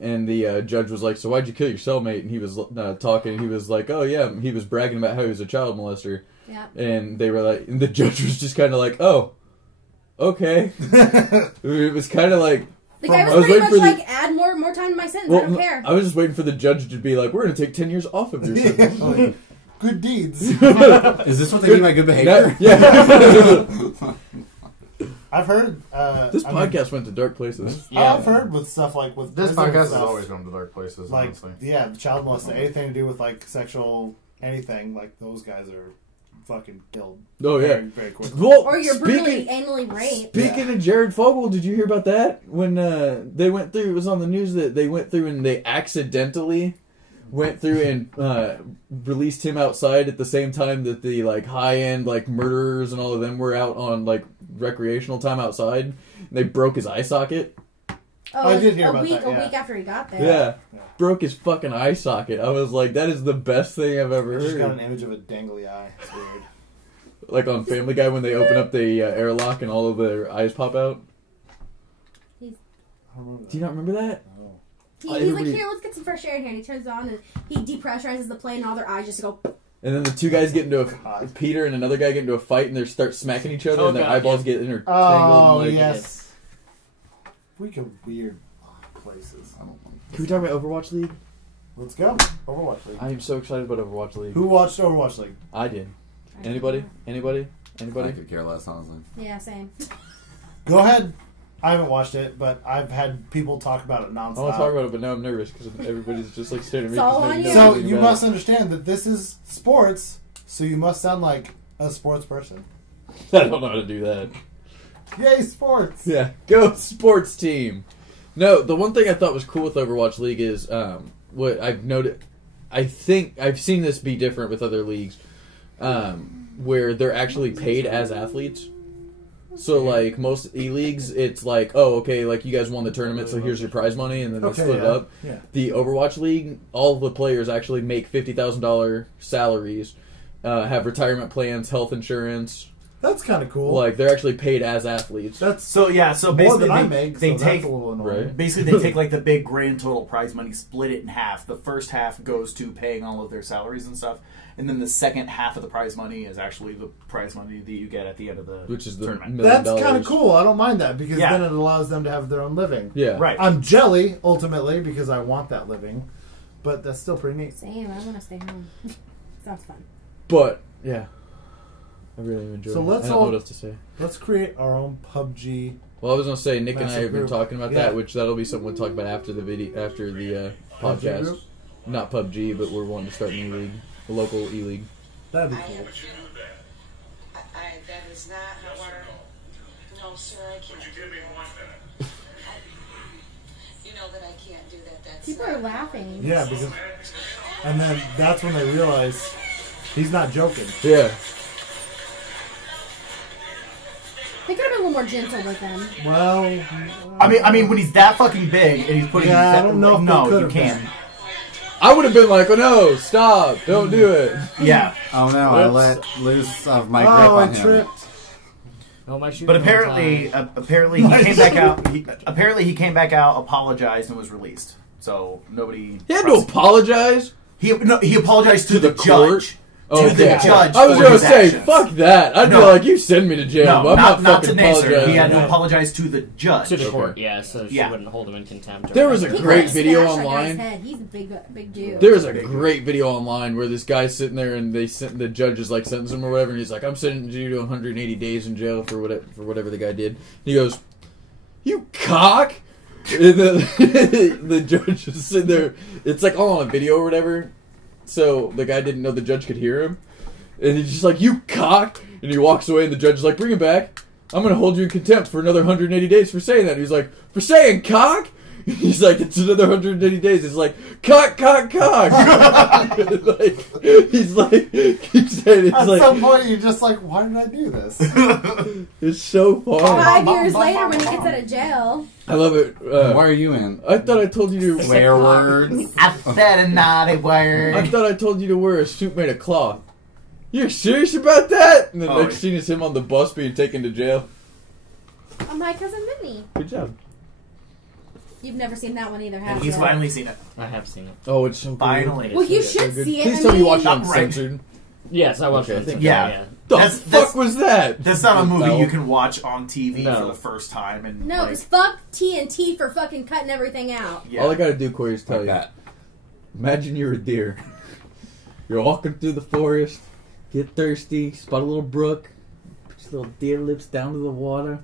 And the judge was like, "So why'd you kill your cellmate?" And he was talking. And he was like, "Oh yeah," he was bragging about how he was a child molester. Yeah. And they were like, and the judge was just kind of like, "Oh, okay." It was kind of like. The guy was pretty much like, add more time to my sentence. I don't care. I was just waiting for the judge to be like, "We're going to take 10 years off of your sentence." Good deeds. Is this what they mean by good behavior? Yeah. I've heard. This podcast went to dark places. Yeah. I've heard with stuff like with this prison podcast has stuff, always gone to dark places. like Honestly, yeah, child molesting, anything to do with like sexual anything, like those guys are fucking killed. Oh yeah, very quickly. Well, or you're brutally anally raped. Speaking of Jared Fogle, did you hear about that? When they went through, it was on the news that they went through and they accidentally went through and released him outside at the same time that the like high end like murderers and all of them were out on like recreational time outside. And they broke his eye socket. Oh, I did hear about that. A week after he got there. Yeah. Broke his fucking eye socket. I was like, that is the best thing I've ever heard. Just got an image of a dangly eye. It's weird. Like on Family Guy when they open up the airlock and all of their eyes pop out. Do you not remember that? No. He's like, here, let's get some fresh air in here. And he turns it on and he depressurizes the plane and all their eyes just go... And then the two guys get into Peter and another guy get into a fight and they start smacking each other and their eyeballs get intertangled. Oh, and, like, yes. Freaking weird places. I don't know. Can we talk about Overwatch League? Let's go. Overwatch League. I am so excited about Overwatch League. Who watched Overwatch League? I did. Anybody? Anybody? Anybody? I could care less, honestly. Yeah, same. Go ahead. I haven't watched it, but I've had people talk about it nonstop. I want to talk about it, but now I'm nervous because everybody's just like staring at me. It's all on you. So you must understand that this is sports, so you must sound like a sports person. I don't know how to do that. Yay, sports! Yeah, go sports team. No, the one thing I thought was cool with Overwatch League is what I've noted. I think I've seen this be different with other leagues, where they're actually paid as athletes. So, like, most E-Leagues, it's like, oh, okay, like, you guys won the tournament, so here's your prize money, and then they split it up. Yeah. The Overwatch League, all the players actually make $50,000 salaries, have retirement plans, health insurance. That's kind of cool. Like, they're actually paid as athletes. That's so more basically than I make, they so take that's a little annoying. Right. basically they take like the big grand total prize money, split it in half. The first half goes to paying all of their salaries and stuff, and then the second half of the prize money is actually the prize money that you get at the end of the Which is the tournament. $1 That's million. kind of cool. I don't mind that because Yeah. then it allows them to have their own living. Yeah. Right. I'm jelly, ultimately, because I want that living, but that's still pretty neat. Same. I want to stay home. Sounds fun. But, yeah. I really enjoy So it. let's I don't know all- what else to say. Let's create our own PUBG. Well, I was going to say, Nick and I Massive have been group. talking about Yeah. that, which that'll be something we'll talk about after the video, after the PUBG podcast. group? Not PUBG, but we're wanting to start a new league, a local E-League. That'd be I cool. have a feeling that is not how our... No, sir, I can't. Would you give me 1 minute? You know that I can't do that. That's People are laughing. Yeah, because, and then that's when they realize he's not joking. Yeah. They could have been a little more gentle with them. Well, I mean, when he's that fucking big and he's putting, Yeah, I don't know if they no, could you have can't. been. I would have been like, oh no, stop, don't do it. Yeah, Oh no, I Oops. let loose of my grip oh, on I him. tripped. Oh, my shoe but one apparently, time. apparently he came back out. Apparently he came back out, apologized, and was released. So nobody. He had to apologize. He apologized to the court? judge. Okay. To the judge. I was for going to his say, actions. fuck that. I'd No. be like, you send me to jail, No, but I'm not not to fucking Nacer. apologizing. He had to No. apologize to the judge. To the court, Okay. yeah, so she Yeah. wouldn't hold him in contempt. Or There was a whatever. great He video smashed that guy's online. head. He's a big dude. There's a great video online where this guy's sitting there and the judge is like sentencing him or whatever, and he's like, I'm sentencing you to 180 days in jail for whatever the guy did. He goes, you cock! And the judge is sitting there. It's like all on a video or whatever. So the guy didn't know the judge could hear him. And he's just like, you cock! And he walks away and the judge is like, bring him back. I'm going to hold you in contempt for another 180 days for saying that. And he's like, for saying cock? He's like, it's another 180 days. It's like, cock. Like, he's like, keeps saying it's At like, some point, you're just like, why did I do this? it's so fun. 5 years later, when he gets out of jail. I love it. Why are you in? I thought I told you to Swear words. I said a naughty word. I thought I told you to wear a suit made of cloth. You're serious about that? And the Oh, next scene is him on the bus being taken to jail. I'm my cousin Minnie. Good job. You've never seen that one either, have And you? he's finally seen it. I have seen it. Oh, it's so good. Finally. Well, you So should Good. see it. Please I tell me you mean, watched it Right. uncensored. Yes, I watched Okay, I it. think- Yeah. The That's- fuck was that? That's not a movie No. you can watch on TV No. for the first time. And No, like, because fuck TNT for fucking cutting everything out. yeah. All I gotta do, Corey, is tell Like you. that. Imagine you're a deer. You're walking through the forest, get thirsty, spot a little brook, put your little deer lips down to the water.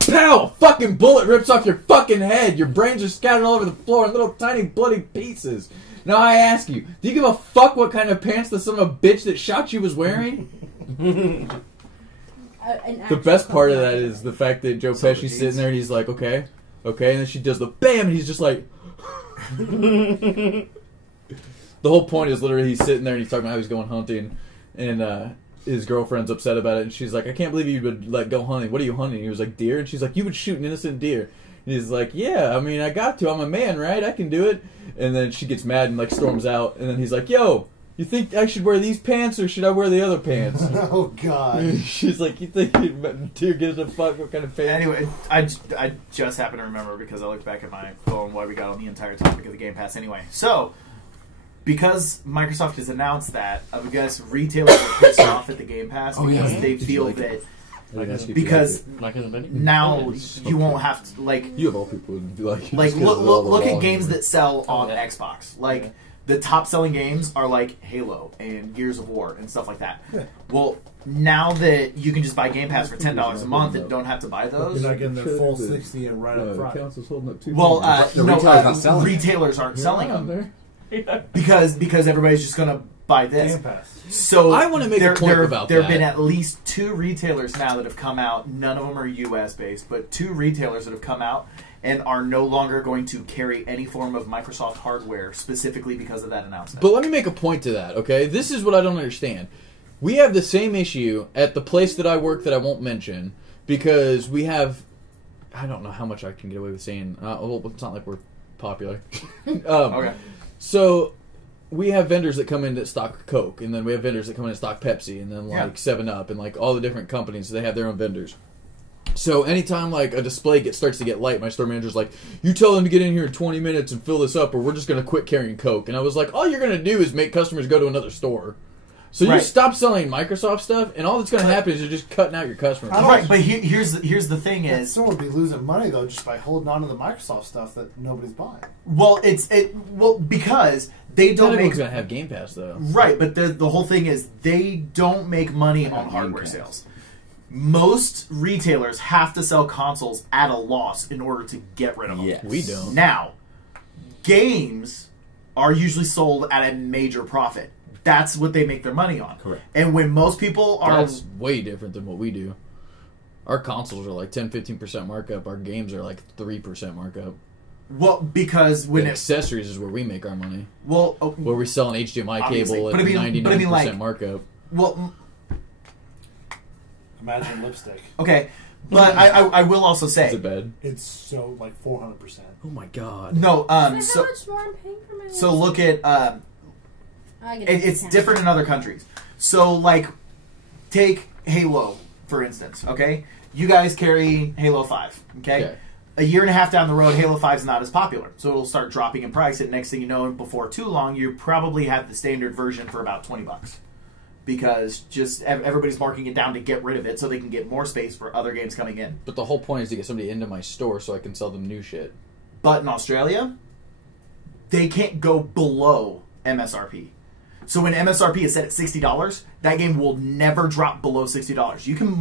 Pow! A fucking bullet rips off your fucking head. Your brains are scattered all over the floor in little tiny bloody pieces. Now I ask you, do you give a fuck what kind of pants the son of a bitch that shot you was wearing? The best part of that is the fact that Joe Silver Pesci's jeans. sitting there and he's like, okay, and then she does the bam, and he's just like... The whole point is literally he's sitting there and he's talking about how he's going hunting, and his girlfriend's upset about it, and she's like, I can't believe you would like go hunting. What are you hunting? He was like, deer, and she's like, you would shoot an innocent deer. And he's like, yeah, I mean, I got to. I'm a man, right? I can do it. And then she gets mad and like storms out, and then he's like, yo, you think I should wear these pants or should I wear the other pants? Oh God. She's like, you think deer gives a fuck what kind of pants? Anyway, I just happen to remember because I looked back at my phone why we got on the entire topic of the Game Pass anyway. So, because Microsoft has announced that, I would guess retailers are pissed off at the Game Pass Oh, yeah. because they Did you feel like that it? I didn't ask you if you because liked Like in the video? now It's you won't okay. have to like it. You of all people would be like, like just 'cause look of all the look at volume. games that sell on yeah. Xbox. Like the top selling games are like Halo and Gears of War and stuff like that. Yeah. Well, now that you can just buy Game Pass for $10 a month and don't have to buy those. You're not getting their full 60 and right up front. Council's holding up two Well, fingers. The retailers not selling it. retailers aren't selling Yeah, them there. because everybody's just gonna buy this. Game Pass. So I wanna make a point about there have that. been at least 2 retailers now that have come out. None of them are U.S. based, but 2 retailers that have come out and are no longer going to carry any form of Microsoft hardware specifically because of that announcement. But let me make a point to that, okay? This is what I don't understand. We have the same issue at the place that I work that I won't mention because we have... I don't know how much I can get away with saying. Well, it's not like we're popular. Okay. So we have vendors that come in that stock Coke, and then we have vendors that come in that stock Pepsi, and then like Yeah. 7-Up, and like all the different companies, they have their own vendors. So anytime like a display starts to get light, my store manager's like, you tell them to get in here in 20 minutes and fill this up, or we're just going to quit carrying Coke. And I was like, all you're going to do is make customers go to another store. So you Right. stop selling Microsoft stuff, and all that's going to happen is you're just cutting out your customers. Right, but here's the thing That is, store would be losing money though just by holding on to the Microsoft stuff that nobody's buying. well, because they Not don't everyone's make going to have Game Pass, though. right, but the whole thing is they don't make money on hardware Game Pass. sales. Most retailers have to sell consoles at a loss in order to get rid of them. Yes. We don't. Now, games are usually sold at a major profit. That's what they make their money on. Correct. And when most people are That's way different than what we do. Our consoles are like 10-15% markup. Our games are like 3% markup. well, because when And it's accessories is where we make our money. well, Where we sell an HDMI Obviously. cable But at I mean- 99% like- markup. well, Imagine lipstick. okay, but I will also Is it say bad? It's so like 400%. Oh my god. no. How much So more I'm paying for my so look at I get a it's discount. different in other countries. So, like, take Halo, for instance, okay? You guys carry Halo 5, okay? Okay. A year and a half down the road, Halo 5 is not as popular. So it'll start dropping in price, and next thing you know, before too long, you probably have the standard version for about $20. Because just everybody's marking it down to get rid of it so they can get more space for other games coming in. But the whole point is to get somebody into my store so I can sell them new shit. But in Australia, they can't go below MSRP. So when MSRP is set at $60, that game will never drop below $60. You can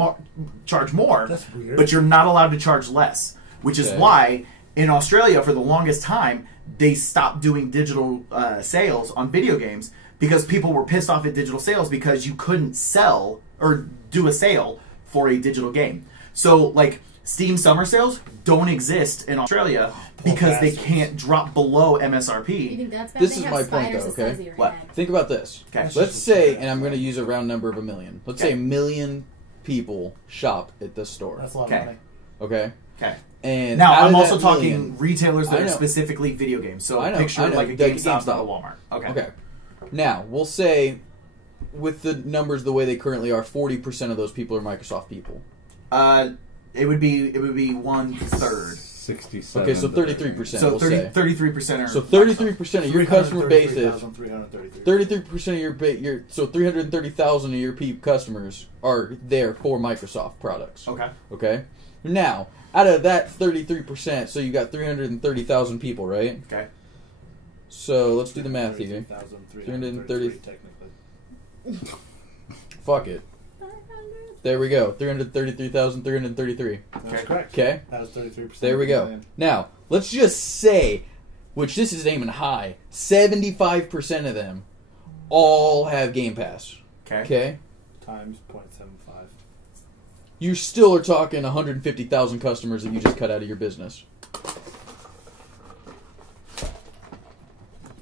charge more, That's weird. but you're not allowed to charge less. Which is Okay. why in Australia, for the longest time, they stopped doing digital sales on video games because people were pissed off at digital sales because you couldn't sell or do a sale for a digital game. So, like, Steam summer sales don't exist in Australia because they bastards. can't drop below You MSRP. think that's bad? This They is have my point, spiders though, the size okay? of your What? head. Think about this. Okay. Let's say, and I'm going to use a round number of 1 million. Let's Okay. say 1 million people shop at this store. That's a lot Okay. of money. Okay? Okay. And Now, out I'm of also that talking million- retailers that I are know. specifically video games. So I know, picture I know. like a Like GameStop, not a GameStop. Walmart. Okay. Now, we'll say, with the numbers the way they currently are, 40% of those people are Microsoft people. It would be 1/3. 67. Okay, so 33%. So we'll 33% are. So 33% of your customer base is 333. 33% of your so 330,000 of your customers are there for Microsoft products. Okay. Okay. Now, out of that 33%, so you got 330,000 people, right? Okay. So let's do the math here. 330 technically. Fuck it. There we go. 333,333. That's correct. Okay. That was 33%. There we go. Now, let's just say, which this is aiming high, 75% of them all have Game Pass. Okay. Okay? Times 0.75. You still are talking 150,000 customers that you just cut out of your business.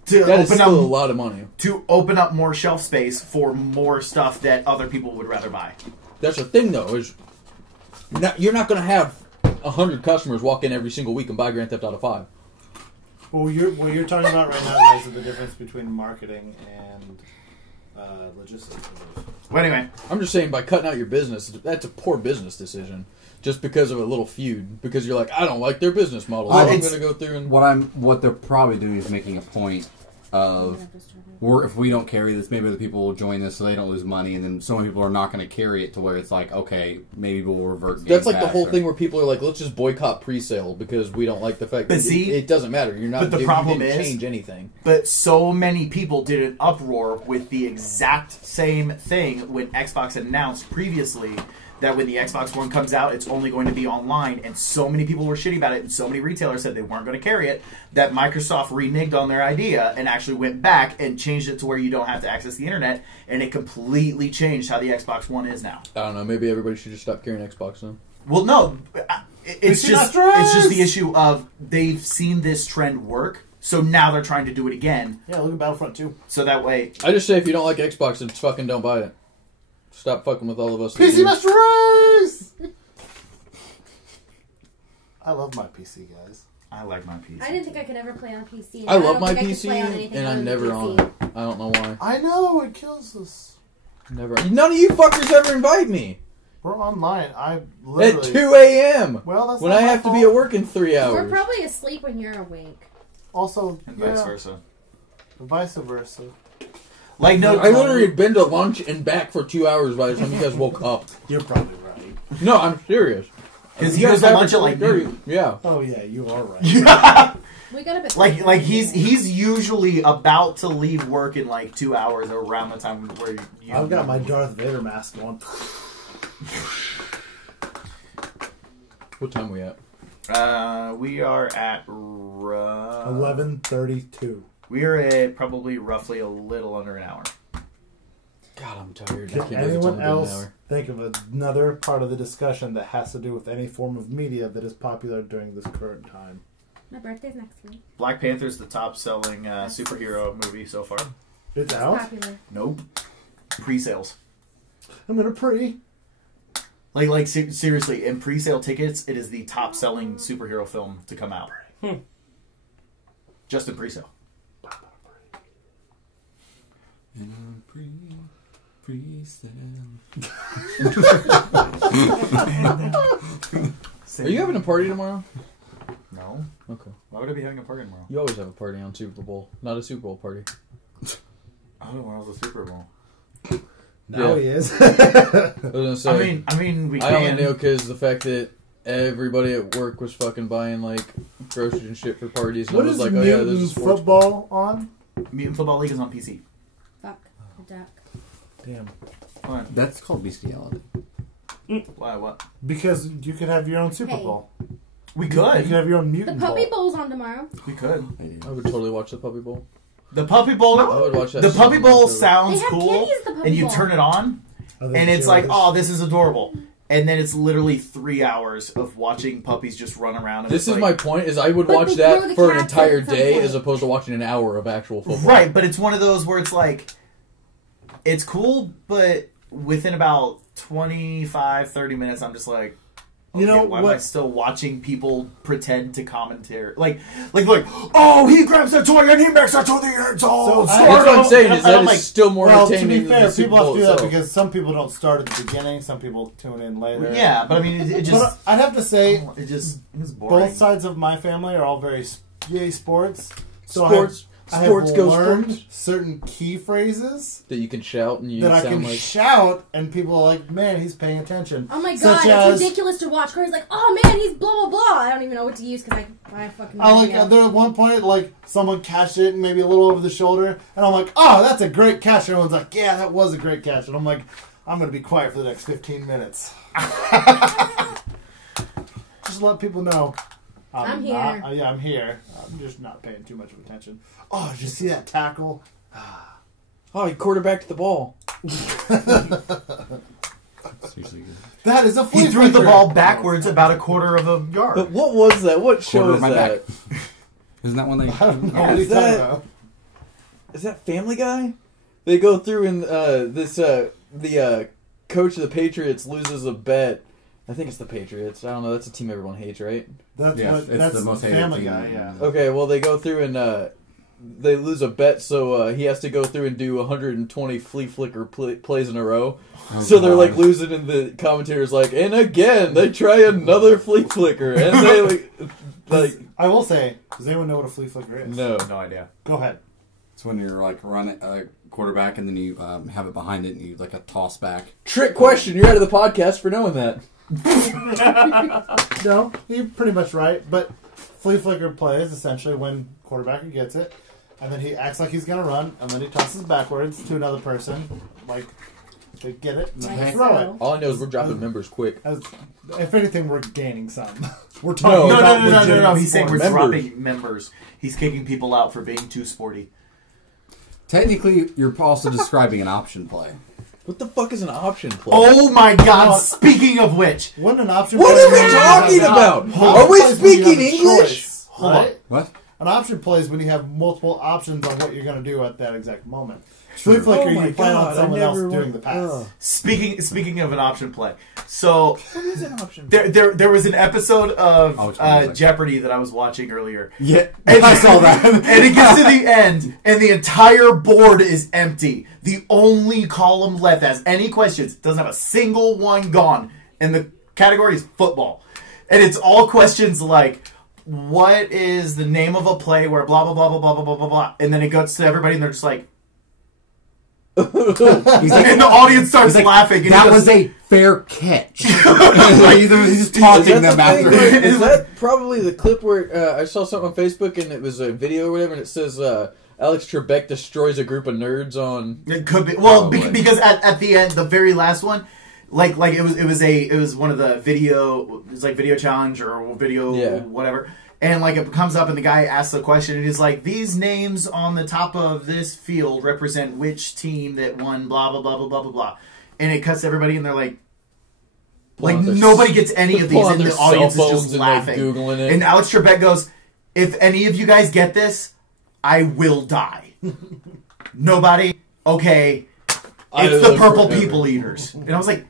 To That is open still a up lot of money. to open up more shelf space for more stuff that other people would rather buy. That's the thing, though, is you're not going to have 100 customers walk in every single week and buy Grand Theft Auto 5. Well, what you're talking about right now, guys, is the difference between marketing and logistics. Well, anyway, I'm just saying, by cutting out your business, that's a poor business decision. Just because of a little feud. Because you're like, I don't like their business model. So I'm going to go through and... What they're probably doing is making a point of... if we don't carry this, maybe other people will join this so they don't lose money, and then so many people are not going to carry it to where it's like, okay, maybe we'll revert. That's like the whole thing where people are like, let's just boycott pre-sale because we don't like the fact that it doesn't matter. You're not. But the problem you didn't is, change anything. But so many people did an uproar with the exact same thing when Xbox announced previously that when the Xbox One comes out, it's only going to be online, and so many people were shitty about it, and so many retailers said they weren't going to carry it, that Microsoft reneged on their idea and actually went back and changed it to where you don't have to access the internet, and it completely changed how the Xbox One is now. I don't know. Maybe everybody should just stop carrying Xbox then. Well, no, it's just the issue of they've seen this trend work, so now they're trying to do it again. Yeah, look at Battlefront 2. So that way, I just say if you don't like Xbox, then fucking don't buy it. Stop fucking with all of us. PC Master Race! I love my PC, guys. I like my PC. I didn't think I could ever play on PC. I love my don't think I could PC, play on anything and other I'm than never PC. on it. I don't know why. I know, it kills us. Never. None of you fuckers ever invite me. We're online. I At literally... 2 a.m. Well, that's when not I my have to be fault. at work in 3 hours. We're probably asleep when you're awake. Also, And yeah, vice versa. vice versa. Like, no, I literally had been to lunch and back for 2 hours by the time you guys woke up. You're probably right. No, I'm serious. because he goes to lunch at like 30. noon. Yeah. Oh, yeah, you are right. We got a bit Like he's usually about to leave work in like 2 hours around the time where you. I've got my Darth Vader mask on. What time are we at? We are at 11:32. we are at probably roughly a little under an hour. God, I'm tired. I Can can't believe it's anyone only been an else hour. think of another part of the discussion that has to do with any form of media that is popular during this current time? My birthday's next week. Black Panther's the top selling superhero movie so far. It's out? Popular. Nope. Pre-sales. I'm gonna pre. Like seriously, in pre-sale tickets, it is the top selling superhero film to come out. Just in pre-sale. Are you having a party tomorrow? No. Okay. Why would I be having a party tomorrow? You always have a party on Super Bowl. Not a Super Bowl party. Oh, when I was the Super Bowl. Now Yeah. he is. I was gonna say, I mean, we I can. only knew because the fact that everybody at work was fucking buying like groceries and shit for parties, and What I was is like, oh yeah, this Mutant is sports. football on? Mutant Football League is on PC. Fuck. A duck. Damn. Why? That's called bestiality. Why? What? Because you could have your own Super Hey. Bowl. We You could. could have your own The Mutant Puppy Bowl. Bowl's on tomorrow. We could. I would totally watch the Puppy Bowl. The Puppy Bowl. I would watch that. The Puppy so Bowl much. sounds They have cool, kitties at the Puppy and you Bowl. turn it on, Are they and it's like, serious? oh, this is adorable. And then it's literally 3 hours of watching puppies just run around. And This it's is like, my point: is I would But watch they throw that the for an cats entire at some day point. as opposed to watching an hour of actual football. right, but it's one of those where it's like, it's cool, but within about 25, 30 minutes, I'm just like, Okay, You know why am I what? still watching people pretend to commentary? Like, oh, he grabs the toy and he makes it to the end zone. So I- That's what I'm saying. Is And that I'm it's like, still more Well, to entertaining be than fair, the Super people have Bowl to do that itself. because some people don't start at the beginning. Some people tune in later. Yeah, but I mean, it just But I'd have to say, it was boring. both sides of my family are all very yay sports. So Sports I go have learned sports. certain key phrases That you can shout and you that I sound can like. shout, and people are like, "Man, he's paying attention." Oh my Such god, as- it's ridiculous to watch. Corey's like, oh man, he's blah blah blah. I don't even know what to use because I fucking. I like know. there at one point, like someone catched it maybe a little over the shoulder, and I'm like, "Oh, that's a great catch." And everyone's like, "Yeah, that was a great catch." And I'm like, "I'm gonna be quiet for the next 15 minutes." Just let people know. I'm here. Yeah, I'm here. I'm just not paying too much of attention. Oh, did you see that tackle? Oh, he quarterbacked the ball. That's usually good. That is a flea He threw the flicker. ball backwards about a quarter of a yard. But what was that? What show Quarter of is my that? back. Isn't that one they? I don't know Yeah, what is he's talking that- about. Is that Family Guy? They go through and the coach of the Patriots loses a bet. I think it's the Patriots. I don't know. That's a team everyone hates, right? That's Yeah, what. it's That's the most hated Family team. Guy. Yeah. Okay, well they go through and they lose a bet, so he has to go through and do 120 flea flicker plays in a row. Oh, So they're like God. losing, and the commentator's like, and again they try another flea flicker, and they like I will say, does anyone know what a flea flicker is? no. No idea. Go ahead. It's when you're like running quarterback and then you have it behind it and you like a toss back. Trick question. You're out of the podcast for knowing that. No, you're pretty much right. But flea flicker play is essentially when quarterback gets it, and then he acts like he's gonna run, and then he tosses backwards to another person, like they get it and then they Like throw so. it. All I know is we're dropping members quick. As, if anything, we're gaining some. We're No, talking No, about no. legitimate He's saying we're sports. Members. dropping members. He's kicking people out for being too sporty. Technically, you're also describing an option play. What the fuck is an option play? Oh my god, speaking of which. What an option. What play are we when you talking have- about? Option Are we plays when you speaking have a English? choice, Hold right? What? An option play is when you have multiple options on what you're going to do at that exact moment. Flea flicker, Oh my you plan God, on I someone else never doing went- the pass. Ugh. Speaking of an option play. So What is an option play? there was an episode of Oh, it's music. Jeopardy that I was watching earlier. Yeah, And I saw that. And it gets to the end, and the entire board is empty. The only column left that has any questions doesn't have a single one gone. And the category is football. And it's all questions like, what is the name of a play where blah, blah, blah, blah, blah, blah, blah, blah, blah. And then it goes to everybody, and they're just like, He's like, and the audience starts like, laughing. And that he goes, was a fair catch. Like, he's just taunting them after. Is that probably the clip where I saw something on Facebook and it was a video or whatever and it says Alex Trebek destroys a group of nerds on... It could be Probably. because at the end, the very last one, like it was one of the video, it was like video challenge or video Yeah. whatever, and like it comes up and the guy asks the question and he's like, these names on the top of this field represent which team that won blah blah blah blah blah blah blah, and it cuts to everybody and they're like on their- nobody gets any of these pull out and their the audience is cell just phones and, like, laughing. Googling it. And Alex Trebek goes, if any of you guys get this, I will die. Nobody? Okay. I It's the live Purple forever. People Eaters. And I was like,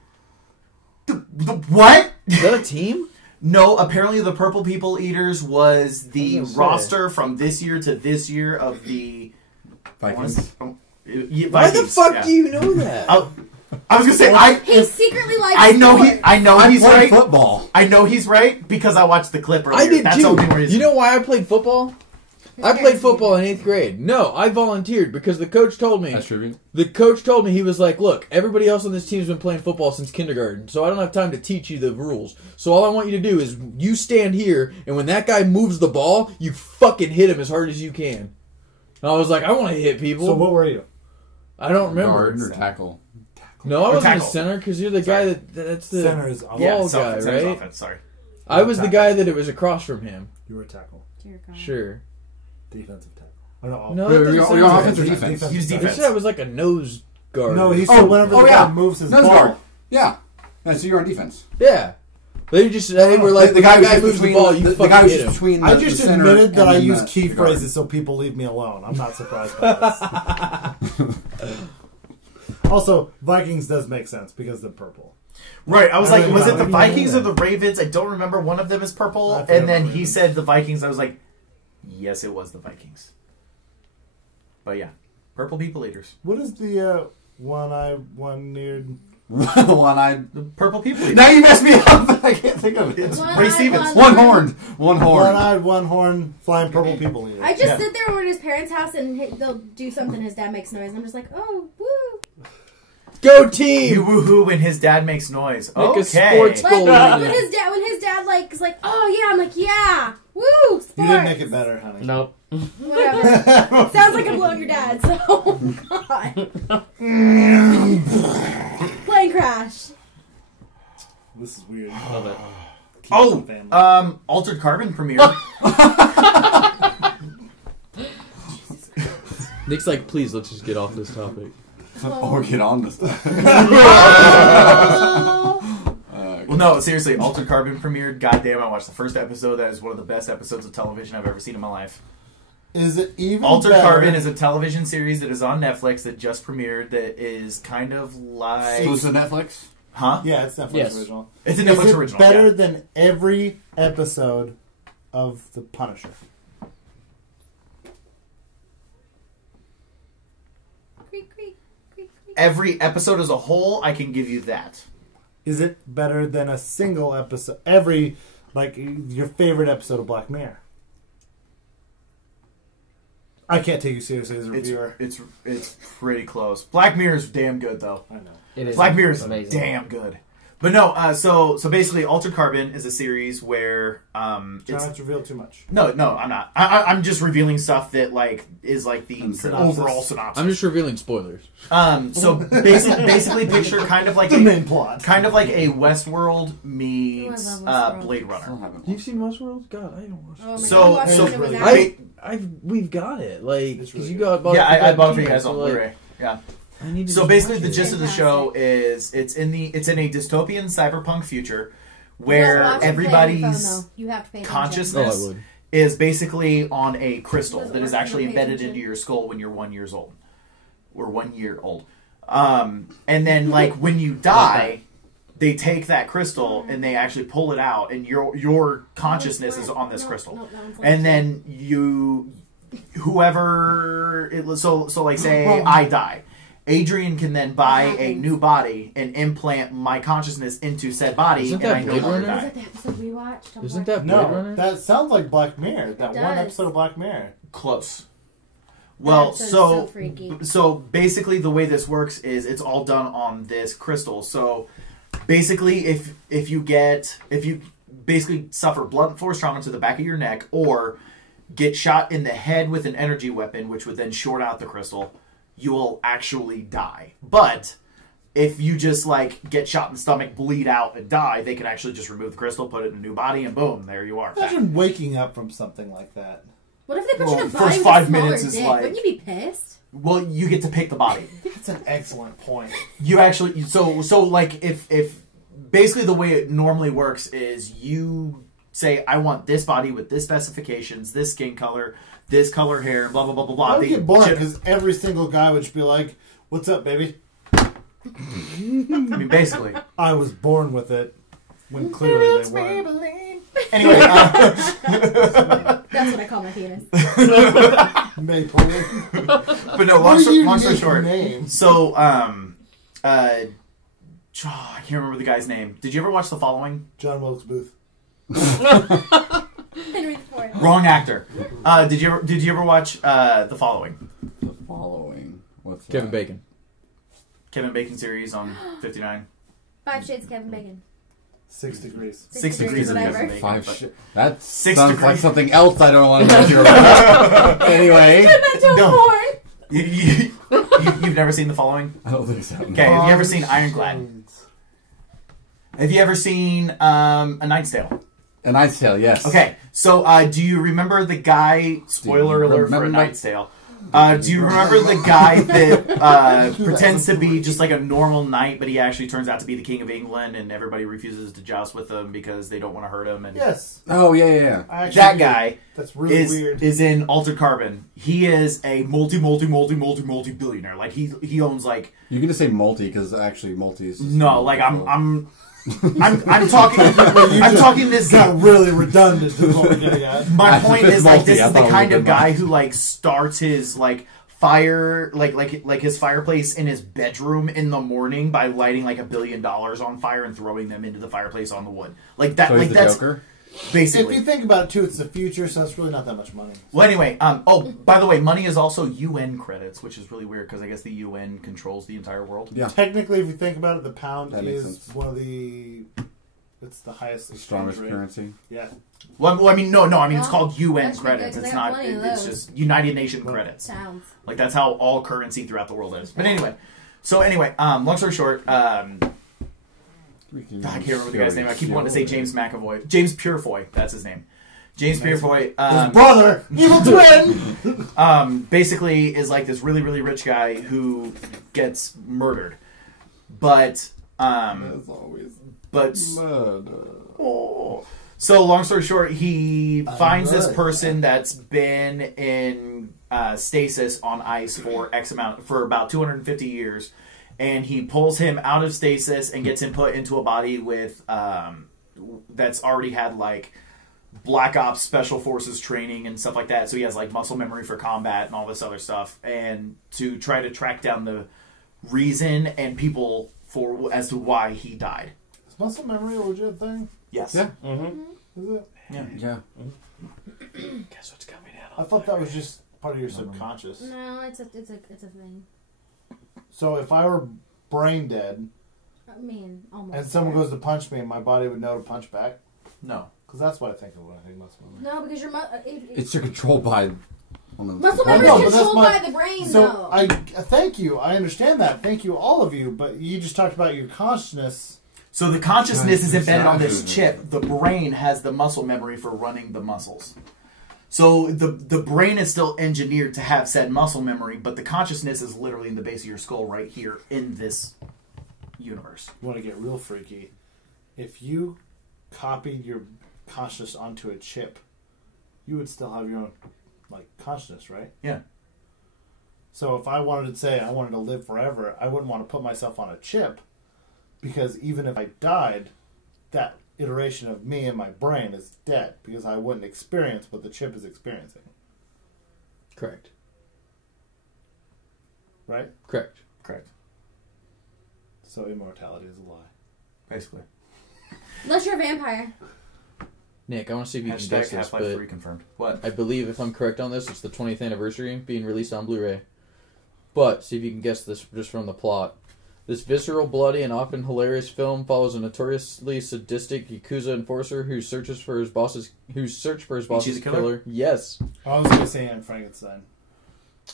what? Is that a team? No, apparently the Purple People Eaters was the I was gonna say. roster from this year to this year of the... Vikings. Why the fuck do you know that? I was gonna say, He secretly likes I know sports. he's Play right. football. I know he's right because I watched the clip earlier. I did That's too. the only reason. You know why I played football? I played football in 8th grade. No, I volunteered because the coach told me. That's true. The coach told me, he was like, look, everybody else on this team's been playing football since kindergarten, so I don't have time to teach you the rules. So all I want you to do is you stand here, and when that guy moves the ball, you fucking hit him as hard as you can. And I was like, I want to hit people. So what were you? I don't remember. Guard or tackle. No, I Or wasn't a tackle. center because you're the guy that's the Center is ball Yeah, guy, offense, right? offense, sorry. I was the guy that it was across from him. You were a tackle. Dear God. Sure. Defensive tackle. Oh, no, No, Wait, that were you doesn't on sound offense or right. defense? He was They defense. said I was like a nose guard. No, he said whenever the guy moves his Nose ball. guard. Yeah. Yeah, so you're on defense. Yeah. They were like, the guy when that guy who's moves the between ball, you the fucking guy who's hit just him. between. I the just center admitted that and I then use the key guard. phrases so people leave me alone. I'm not surprised by this. Also, Vikings does make sense because they're purple. Right, I was like, was it the What do you Vikings or mean? the Ravens? I don't remember. One of them is purple, I forget and then about he Ravens. said the Vikings. I was like, yes, it was the Vikings. But yeah, purple people eaters. What is the one-eyed, one-eared? One-eyed. The purple people eaters. Now you messed me up. I can't think of it. It's One Ray eye, Stevens. one- One-horned. One-horned. One-eyed, one-horn, flying purple people eater. I just Yeah. sit there over at his parents' house and they'll do something. His dad makes noise, and I'm just like, oh, woo. Go You team! woohoo when his dad makes noise. Make a Okay. sports Like goal. when his dad like is like, oh yeah, I'm like, yeah, woo, sports. You didn't make it better, honey. Nope. Whatever. Sounds like I'm blowing your dad. So God. Plane crash. This is weird. Love it. Oh, Family. Altered Carbon premiere. Nick's like, please, let's just get off this topic. Or get on this stuff. Well, no, seriously, Altered Carbon premiered. Goddamn, I watched the first episode. That is one of the best episodes of television I've ever seen in my life. Is it even Altered better? Carbon is a television series that is on Netflix that just premiered. That is kind of like, Exclusive Netflix? huh? Yeah, it's Netflix Yes. original. It's a Is Netflix it original. better yeah. than every episode of The Punisher? Creak, creak, creak, creak. Every episode as a whole, I can give you that. Is it better than a single episode? Every, like, your favorite episode of Black Mirror? I can't take you seriously as a reviewer. It's pretty close. Black Mirror is damn good though. I know. It is Black Mirror is amazing. damn good. But no, so basically, Altered Carbon is a series where Try it's not to reveal too much. no, I'm not. I'm just revealing stuff that like is like the Synopsis. overall synopsis. I'm just revealing spoilers. So basically picture kind of like The main plot. kind of like a Westworld meets Oh, I love Westworld. Blade Runner. You've seen Westworld? God, I don't watch. Oh my So- God, we watched so it when it was I- out. We've got it. Like, It's because really you good. got. Yeah, I bought it for you Teenage, guys on so, like, Blu-ray. Yeah. I need to So just basically, watch the it. gist of the show is it's in a dystopian cyberpunk future where Don't watch it, play on your everybody's phone, though. You have to pay attention. consciousness Oh, I would. is basically on a crystal Doesn't that is work if actually you don't pay embedded attention. into your skull when you're 1 year old or 1 year old. And then like when you die, they take that crystal and they actually pull it out, and your consciousness is on this crystal. No, that one's And then whoever it was, so like say I die, Adrian can then buy a new body and implant my consciousness into said body, Isn't and that I no Blade longer Runner? Was die. that the episode we watched? Don't Isn't worry. that Blade No, Runner? that sounds like Black Mirror. That It one does. episode of Black Mirror. Close. Well, That episode is so so freaky. so basically the way this works is it's all done on this crystal. So basically, if you basically suffer blunt force trauma to the back of your neck, or get shot in the head with an energy weapon, which would then short out the crystal, you will actually die. But if you just like get shot in the stomach, bleed out, and die, they can actually just remove the crystal, put it in a new body, and boom, there you are. Imagine waking up from something like that. What if they put Well, you in a first body with 5 a smaller minutes is dick? like- Wouldn't you be pissed? Well, you get to pick the body. That's an excellent point. You actually so like if basically the way it normally works is you say I want this body with this specifications, this skin color, this color hair, blah blah blah blah blah. I would get bored gen- because every single guy would just be like, "What's up, baby?" I mean, basically. I was born with it when clearly they weren't. Anyway, That's what I call my penis. Maple. but no, long story short. Name. So I can't remember the guy's name. Did you ever watch The Following? John Wilkes Booth. Henry IV. Wrong actor. Did you ever watch The Following? The following. What's that? Kevin Bacon. Kevin Bacon series on 59. 5 Shades of Kevin Bacon. 6 degrees. 6 degrees of whatever. Kevin Bacon. Five but- shit. That 6 sounds degrees. like something else I don't want to hear about. Anyway. Mental No. porn. You've never seen The Following? I don't think so. Okay, have you ever seen Ironclad? Have you ever seen A Knight's Tale? A Knight's Tale, yes. Okay, so do you remember the guy, spoiler alert for A remember- Knight's Tale, do you remember the guy that pretends to be just like a normal knight, but he actually turns out to be the King of England, and everybody refuses to joust with him because they don't want to hurt him? And Yes. Oh, yeah. I actually that do. guy, That's really weird. Is in Altered Carbon. He is a multi-billionaire. Like he owns like. You can just say multi because actually multi is. No, like I'm talking. I'm talking this. Got really redundant. My point is like this is the kind of guy who like starts his like fire like his fireplace in his bedroom in the morning by lighting like $1 billion on fire and throwing them into the fireplace on the wood. Like that. So like he's the that's Joker? basically. If you think about it too, it's the future, so it's really not that much money. Well, anyway, oh, by the way, money is also UN credits, which is really weird because I guess the UN controls the entire world. Yeah. Technically, if you think about it, the pound That makes is sense. one of the. It's the highest, The strongest rate. currency. Yeah. Well, I mean, no, I mean it's Well, called UN that should be good, credits. 'cause It's I got not. plenty of It's those. just United Nation credits. Sounds. Like that's how all currency throughout the world is. But anyway, long story short, I can't remember the guy's name. I keep wanting to say James McAvoy. James Purefoy, that's his name. James Purefoy. His brother, evil twin. Basically is like this really, really rich guy who gets murdered. But As always. Murder. So long story short, he finds this person that's been in stasis on ice for about 250 years, and he pulls him out of stasis and gets him put into a body with that's already had like Black Ops Special Forces training and stuff like that. So he has like muscle memory for combat and all this other stuff, and to try to track down the reason and people as to why he died. Is muscle memory a legit thing? Yes. Yeah. Is it? Yeah. Guess what's coming out? I thought that was just part of your subconscious. No, it's a thing. So if I were brain dead I mean, almost. and someone goes to punch me, my body would know to punch back? No. Because that's what I think of when I think muscle memory. No, because your It's controlled by. muscle I memory know, is but that's controlled my- by the brain, So though. I thank you. I understand that. Thank you, all of you. But you just talked about your consciousness. So the consciousness is embedded on this chip. The brain has the muscle memory for running the muscles. So the brain is still engineered to have said muscle memory, but the consciousness is literally in the base of your skull right here in this universe. You want to get real freaky? If you copied your consciousness onto a chip, you would still have your own consciousness, right? Yeah. So if I wanted to say I wanted to live forever, I wouldn't want to put myself on a chip, because even if I died, that iteration of me in my brain is dead, because I wouldn't experience what the chip is experiencing. Correct. Right? Correct. So immortality is a lie. Basically. Unless you're a vampire. Nick, I want to see if you can Hashtag guess this, Half-Life but 3 confirmed. What? I believe, if I'm correct on this, it's the 20th anniversary being released on Blu-ray. But, see if you can guess this just from the plot. This visceral, bloody, and often hilarious film follows a notoriously sadistic Yakuza enforcer whose search for his boss's the killer. Yes. I was going to say Anne Frankenstein.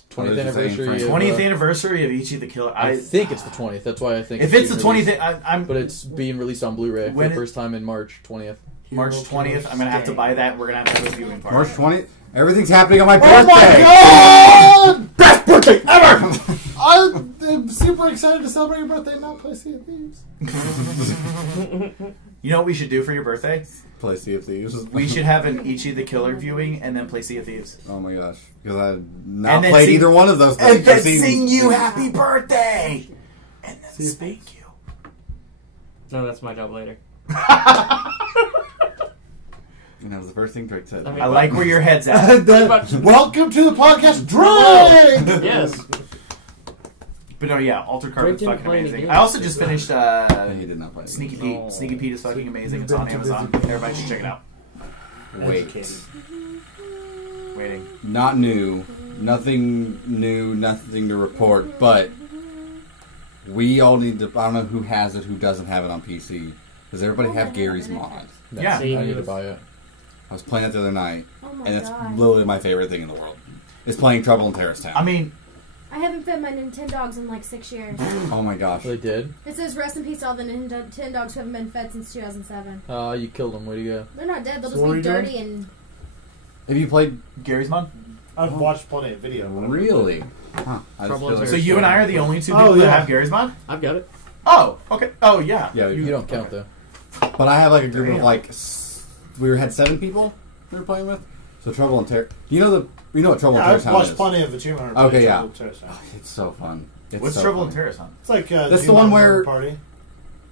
20th anniversary. Of, 20th anniversary of Ichi the Killer. I think it's the 20th. That's why I think if it's the 20th, I'm. But it's being released on Blu-ray for the first time in March 20th. March 20th. I'm gonna have to buy that. We're gonna have to have a viewing party. March 20th? Everything's happening on my birthday! Oh my God! Best birthday ever! I'm super excited to celebrate your birthday and not play Sea of Thieves. You know what we should do for your birthday? Play Sea of Thieves. We should have an Ichi the Killer viewing and then play Sea of Thieves. Oh my gosh. Because I have not then played sing- either one of those things. And then I've seen- sing you happy birthday! And then spank you. No, that's my job later. And that was the first thing Drake said. I I like where your head's at. Welcome to the podcast, Drake! Yes. But no, yeah, Altered Carbon's Drake didn't fucking play any amazing. games. I also just finished He did not play it. Sneaky Pete. Oh. Sneaky Pete is fucking amazing. It's on Amazon. Everybody should check it out. Wait. Waiting. Not new. Nothing new, nothing to report, but we all need to... I don't know who has it, who doesn't have it on PC. Does everybody have Gary's mod? Yeah. See, I need to buy it. I was playing it the other night, Oh my and it's God. literally my favorite thing in the world. It's playing Trouble in Terrorist Town. I mean, I haven't fed my Nintendogs in like 6 years. oh my gosh. They did? It says rest in peace to all the Nintendogs who haven't been fed since 2007. You killed them. Way to go. They're not dead, they'll So what just are be you dirty and... Have you played... Gary's mod? I've watched plenty of video. but I don't Really? Huh. I just Trouble feel in like... So you and I are the only two people Oh, that yeah. have Gary's mod? I've got it. Oh, okay. Oh, yeah. Yeah, You don't count, though. but I have like a group of Damn. like... We had 7 people we were playing with. So Trouble in Terror. You know what Trouble in Yeah, Terror I've Town watched is? plenty of Achievement Hunter. Okay, play yeah. Trouble in Terrorist Town. It's so fun. It's What's so Trouble fun. in Terrorist Hunt? It's like That's the one where- party.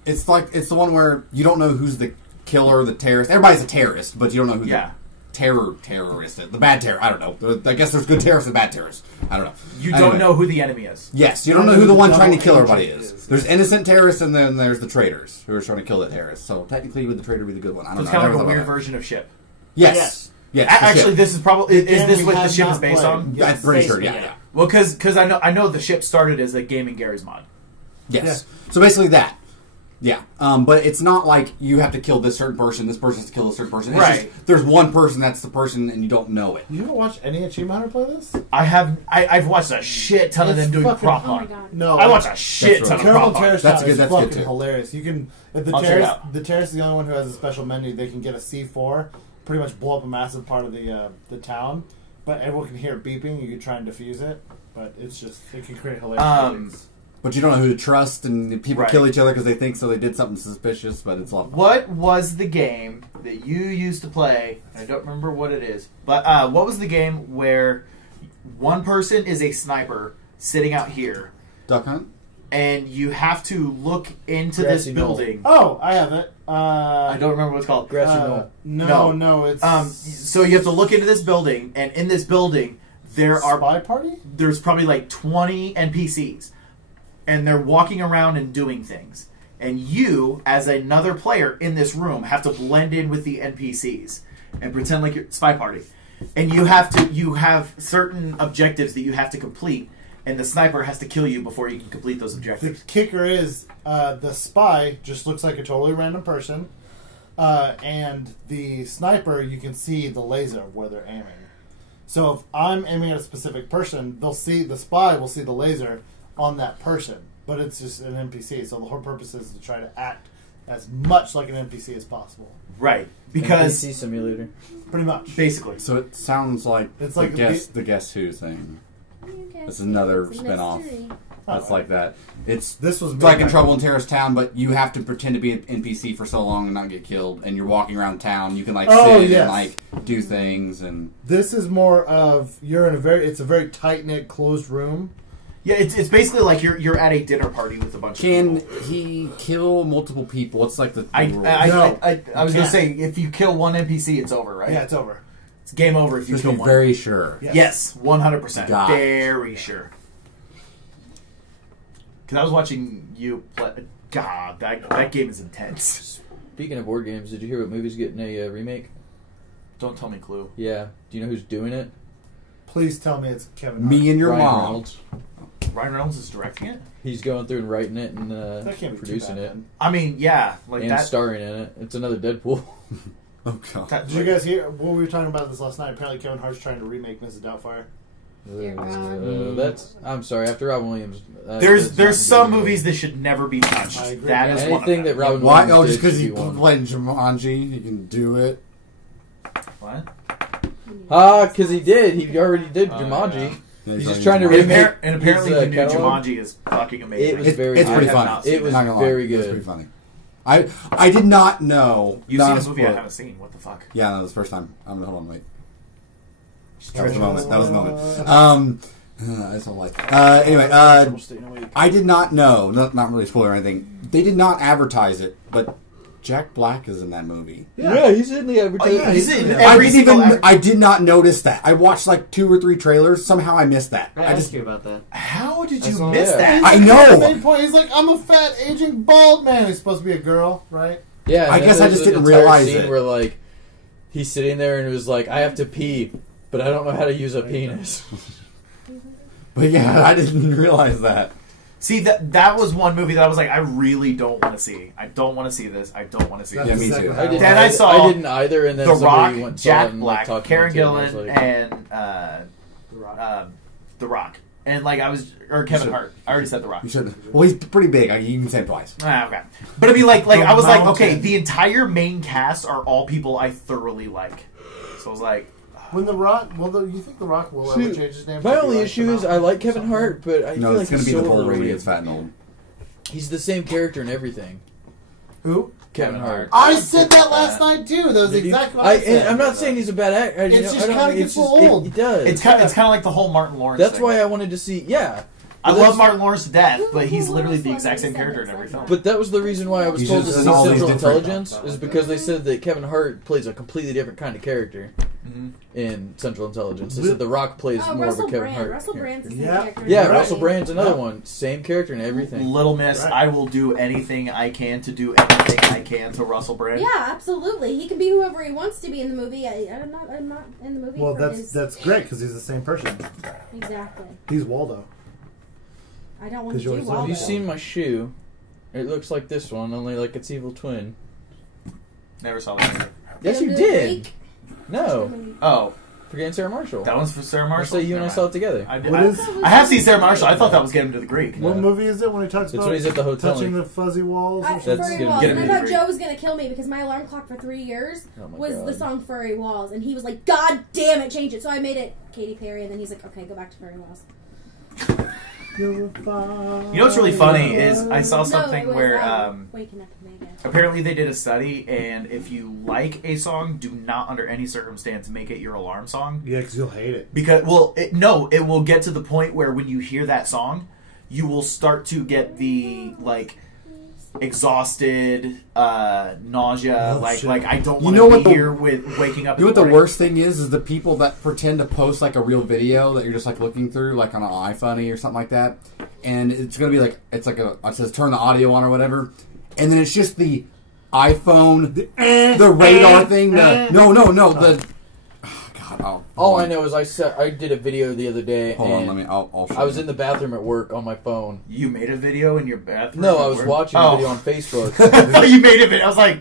It's the one where you don't know who's the killer, the terrorist. Everybody's a terrorist, but you don't know who the terrorist is. The bad terror. I don't know. I guess there's good terrorists and bad terrorists. I don't know. You Anyway. don't know who the enemy is. Yes, you don't know who the one trying to kill Double everybody agent is. There's innocent terrorists, and then there's the traitors who are trying to kill the terrorists. So technically, would the traitor be the good one? I So don't it's know. kind I of like a never weird thought about version of Ship. that. Yes. Yes. the Actually, ship. this is probably is Again, this we what the have ship is not based played. on? Yes, I'm pretty sure. basically, Yeah. Well, because I know the ship started as a Game and Gary's mod. Yes. So basically that. Yeah. But it's not like you have to kill this certain person, this person has to kill this certain person. It's Right. just, there's one person that's the person and you don't know it. You haven't watched any Achievement Hunter play this? I've watched a shit ton of It's them doing fucking- prop Oh my hunt. god. No. I watched a shit That's ton really of Terrible prop hunt. Terrorist That's Town good, is that's good, fucking too. hilarious. You can if the I'll check it terrorist out. the terrorist is the only one who has a special menu. They can get a C4, pretty much blow up a massive part of the town. But everyone can hear it beeping. You can try and defuse it, but it's just it can create hilarious. things. But you don't know who to trust, and people Right. kill each other because they think so they did something suspicious, but it's all... What was the game that you used to play? I don't remember what it is, but what was the game where one person is a sniper sitting out here, Duck Hunt? and you have to look into Grassy this Knoll. building? Oh, I have it. I don't remember what it's called. Grassy Knoll. No, it's So you have to look into this building, and in this building there are Spy Party. there's probably like 20 NPCs, and they're walking around and doing things. And you, as another player in this room, have to blend in with the NPCs and pretend like you're Spy Party. And you have certain objectives that you have to complete, and the sniper has to kill you before you can complete those The objectives. kicker is the spy just looks like a totally random person, and the sniper you can see the laser of where they're aiming. So if I'm aiming at a specific person, the spy will see the laser on that person, but it's just an NPC. So the whole purpose is to try to act as much like an NPC as possible. Right. Because NPC simulator. Pretty much. basically. So it sounds like It's like the Guess Who thing. It's another It's a spin-off. mystery. That's like that. It's This was like in made- Trouble in Terrorist Town, but you have to pretend to be an NPC for so long and not get killed. And you're walking around town. You can like Oh, sit yes. and like do things and. This is more of it's a very tight knit closed room. Yeah, it's basically like you're at a dinner party with a bunch of Can people. he kill multiple people? What's like the I rule? was You gonna say can't. if you kill one NPC, it's over, right? Yeah, it's over. It's game over if you Just kill be one. very sure. Yeah. Yes, 100%. God. Very sure. Because I was watching you play. God, that game is intense. Speaking of board games, did you hear what movie's getting a remake? Don't tell me Clue. Yeah. Do you know who's doing it? Please tell me it's Kevin Hart. Me and your Ryan mom. Reynolds. Ryan Reynolds is directing it? He's going through and writing it and That can't be producing too bad, it man. I mean, yeah. Like and that. starring in it. It's another Deadpool. Oh god. that- Did you guys hear? Well, we were talking about this last night. Apparently, Kevin Hart's trying to remake Mrs. Doubtfire. Dear God. That's. I'm sorry. After Robin Williams, There's some movies that should never be touched. I agree. That is one of anything them. that Robin Why? Williams Oh, did just because should he be one. played Jumanji, he can do it. What? Because he did. He already did Jumanji. Yeah, He's like just trying to Jumanji. remake And apparently his, the new catalog. Jumanji is fucking amazing. It was very It's good. pretty I have funny. not seen It was Not gonna lie. very It's good. pretty funny. I did not know. You've not seen a a movie I spoiler. haven't seen. What the fuck? Yeah, no, that was the first time. Hold on, wait. That was Stretch the moment. That was the moment. I don't like that. Anyway, I did not know. Not really a spoiler or anything. They did not advertise it, but Jack Black is in that movie. Yeah, he's in the advertisement. He's in I every didn't single. even. I did not notice that. I watched like 2 or 3 trailers. Somehow I missed that. I I asked just. you about that. How did I you saw miss that. that? I The know. main point. He's like, I'm a fat, aging, bald man. He's supposed to be a girl, right? Yeah, and I then guess I there's just an didn't entire realize scene it. Where like he's sitting there and it was like, I have to pee, but I don't know how to use a penis. But yeah, I didn't realize that. See, that was one movie that I was like, I really don't want to see. I don't want to see this. I don't want to see That's Yeah, this. me the too. second I half. didn't. Then I saw I didn't either, and then The somebody Rock, went saw it Jack and, like, Black, talked me Karen into it, and I was Gillan, like, and The Rock. The Rock, and like I was, or Kevin should- Hart. I already said The Rock. You should. Well, he's pretty big. You can say it twice. Okay, but I mean, like I was like, okay, Mountain. the entire main cast are all people I thoroughly like. So I was like, When The Rock, you think The Rock will ever See, change his name? my to only like issue The is I Mountain like or Kevin something? Hart, but I No, feel like it's going he's to be so the bull when he overrated. gets fat and old. He's the same character and everything. Who? Kevin Hart. I said that last night too. That was exactly what I said. I'm not saying he's a bad actor. It's just kind of gets old. It does. It's kind of like the whole Martin Lawrence That's thing. why I wanted to see. Yeah. I love Martin Lawrence to death, but he's literally the exact same character in every film. But that was the reason why I was He's told to just see in all these Central different- Intelligence, is because they said that Kevin Hart plays a completely different kind of character in Central Intelligence. They said The Rock plays more of a Russell Kevin Brand. Hart. Russell Brand's the same Yeah. character. Yeah, Right. Russell Brand's another one. Same character and everything. Little Miss, Right. I will do anything I can to do anything I can to Russell Brand. Yeah, absolutely. He can be whoever he wants to be in the movie. I'm not in the movie. Well, for that's great because he's the same person. exactly. He's Waldo. I don't want to 'Cause do yours- Waldo. Have you seen my shoe? It looks like this one, only like its evil twin. Never saw that movie. Yes, you The did. Greek? No, Oh, forgetting Sarah Marshall. that one's for Sarah I Marshall? say you and I Never saw mind. it together. I, did, What is- I have seen Sarah Marshall. I thought that was Get Him to the Greek. What movie is it when he talks It's about when he's at the hotel. touching like- the fuzzy walls? Or I, something? That's Furry gonna Walls, get and I me thought angry. Joe was gonna kill me because my alarm clock for 3 years Oh my was God. the song Furry Walls, and he was like, "God damn it, change it!" So I made it Katy Perry, and then he's like, "Okay, go back to Furry Walls." You're fine. You know what's really funny is I saw No, something it was, where Waking Up in Vegas. apparently they did a study, and if you like a song, do not under any circumstance make it your alarm song. Yeah, because you'll hate it. Because, it will get to the point where when you hear that song, you will start to get the, like, exhausted, nausea, Oh, like, shit. I don't You want know to what be the- here with waking up You know in what the morning. worst thing is the people that pretend to post like a real video that you're just like looking through, like on an iFunny or something like that, and it's gonna be like it says turn the audio on or whatever, and then it's just the iPhone, the radar thing. The God, All I know is I did a video the other day, Hold on, and let me. I'll show I was you. in the bathroom at work on my phone. You made a video in your bathroom? No, I was Where- watching a video on Facebook. I thought you made a video. I was like,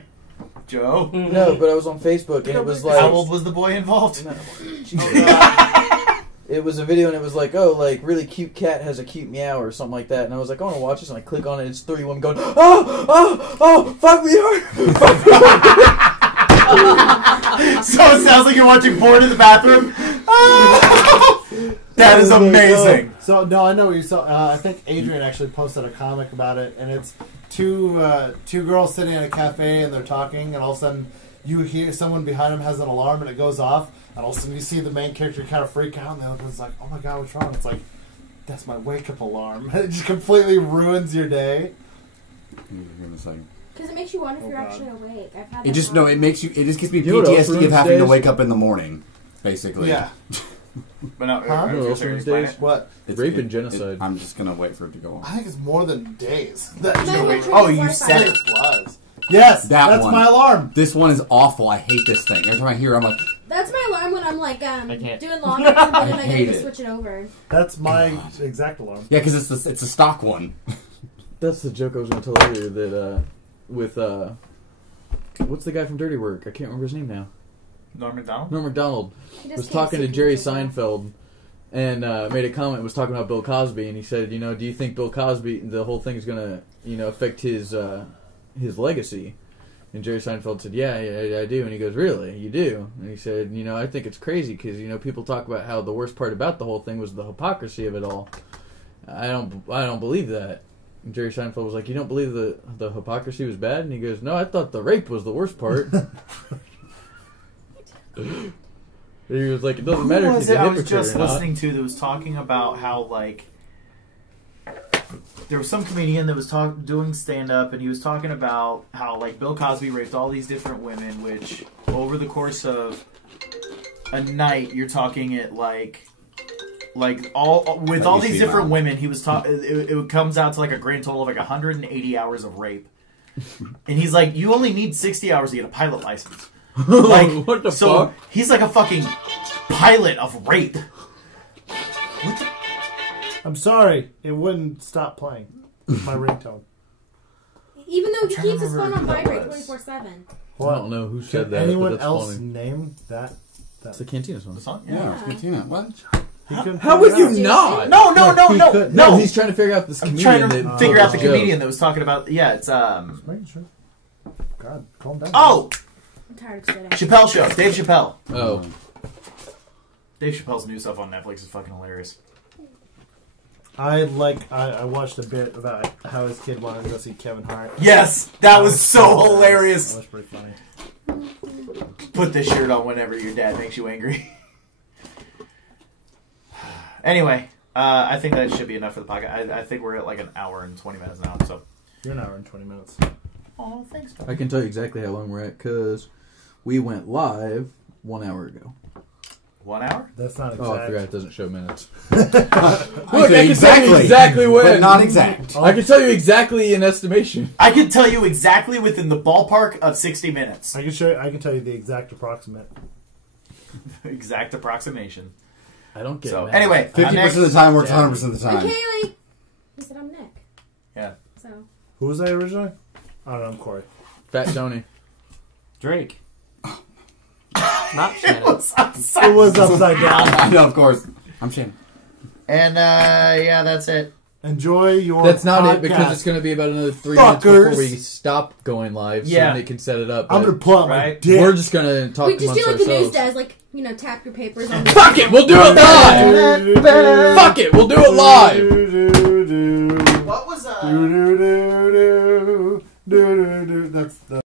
Joe? No, but I was on Facebook, and it was like... How old was the boy involved? It was a video, and it was like, oh, like, really cute cat has a cute meow or something like that. And I was like, I want to watch this, and I click on it, and it's 3 women going, fuck me hard, fuck me hard. So it sounds like you're watching porn in the bathroom? That is amazing. So no, I know what you saw. I think Adrian actually posted a comic about it, and it's two girls sitting in a cafe and they're talking, and all of a sudden you hear someone behind them has an alarm and it goes off, and all of a sudden you see the main character kind of freak out, and the other one's like, "Oh my god, what's wrong?" It's like, that's my wake up alarm. It just completely ruins your day. Give me a second. Because it makes you wonder if you're God. actually awake. I've had It that just problem. it makes you. It just gives me You know what else PTSD of ruins having to days? wake up in the morning, basically. Yeah. But no, Huh? You know what else ruins days? What? Rape and genocide. I'm just gonna wait for it to go on. I think it's more than days. That No, wait. no, Oh, you 24/7. said it. was. Yes, That that's one. my alarm. This one is awful. I hate this thing. Every time I hear it, I'm like, That's my alarm when I'm like can't. doing laundry or something, and I hate need to it. switch it over. That's my God. exact alarm. yeah, because it's a stock one. That's the joke I was going to tell earlier, that, with, what's the guy from Dirty Work? I can't remember his name now. Norm Macdonald? Norm Macdonald He just was can't talking to see Jerry people. Seinfeld, and made a comment, was talking about Bill Cosby, and he said, you know, do you think Bill Cosby, the whole thing is going to, you know, affect his legacy? And Jerry Seinfeld said, yeah, I do. And he goes, really? You do? And he said, you know, I think it's crazy because, you know, people talk about how the worst part about the whole thing was the hypocrisy of it all. I don't believe that. And Jerry Seinfeld was like, you don't believe the hypocrisy was bad? And he goes, no, I thought the rape was the worst part. And he was like, it doesn't matter if Who he's was it a I was hypocrite just or not. listening to that was talking about how, like, there was some comedian that was doing stand-up, and he was talking about how, like, Bill Cosby raped all these different women, which over the course of a night, you're talking at, like all with Let all me these see different mine. women, he was it comes out to like a grand total of like 180 hours of rape. And he's like, you only need 60 hours to get a pilot license. Like, What the so fuck? he's like a fucking pilot of rape. I'm sorry, it wouldn't stop playing. My ringtone. Even though he trying to keeps his phone remember on who that vibrate was. 24/7. I don't know who said Can that, anyone but that's else funny. name that? It's the Cantina song. The song? Yeah, it's Cantina. What? He couldn't How figure would it you out. not? He couldn't. No, he's trying to figure out this I'm comedian trying to that figure out the jokes. comedian that was talking about. Yeah, it's Just making sure. God, calm down. Oh, I'm tired of sitting. Chappelle Show. Dave Chappelle. Oh, Dave Chappelle's new stuff on Netflix is fucking hilarious. I watched a bit about how his kid wanted to go see Kevin Hart. Yes, that was so hilarious. That was pretty funny. Put this shirt on whenever your dad makes you angry. Anyway, I think that should be enough for the podcast. I think we're at like an hour and 20 minutes now. So You're an hour and 20 minutes. oh, thanks. Buddy. I can tell you exactly how long we're at because we went live 1 hour ago. 1 hour? That's not exact. Oh, I forgot it doesn't show minutes. Look, I can tell you exactly when. but not exact. I can tell you exactly in estimation. I can tell you exactly within the ballpark of 60 minutes. I can show. I can tell you the exact approximate. Exact approximation. I don't get So it. anyway, 50% of the time works 100% of the I'm time. Kaylee. He said I'm Nick. Yeah. So. Who was I originally? I don't know. I'm Corey. Fat Tony. Drake. Not It Shannon. was upside. It was upside down. I know, of course. I'm Shannon. And yeah, that's it. Enjoy your. That's not podcast. it because it's going to be about another 3 minutes before Fuckers. we stop going live. Yeah. So they can set it up. I'm but gonna pull out my Right. dick. We're just going to talk We just amongst do like the news ourselves. does, like, tap your papers on the Fuck it, we'll do it live. Fuck it, we'll do it live. What was That's the.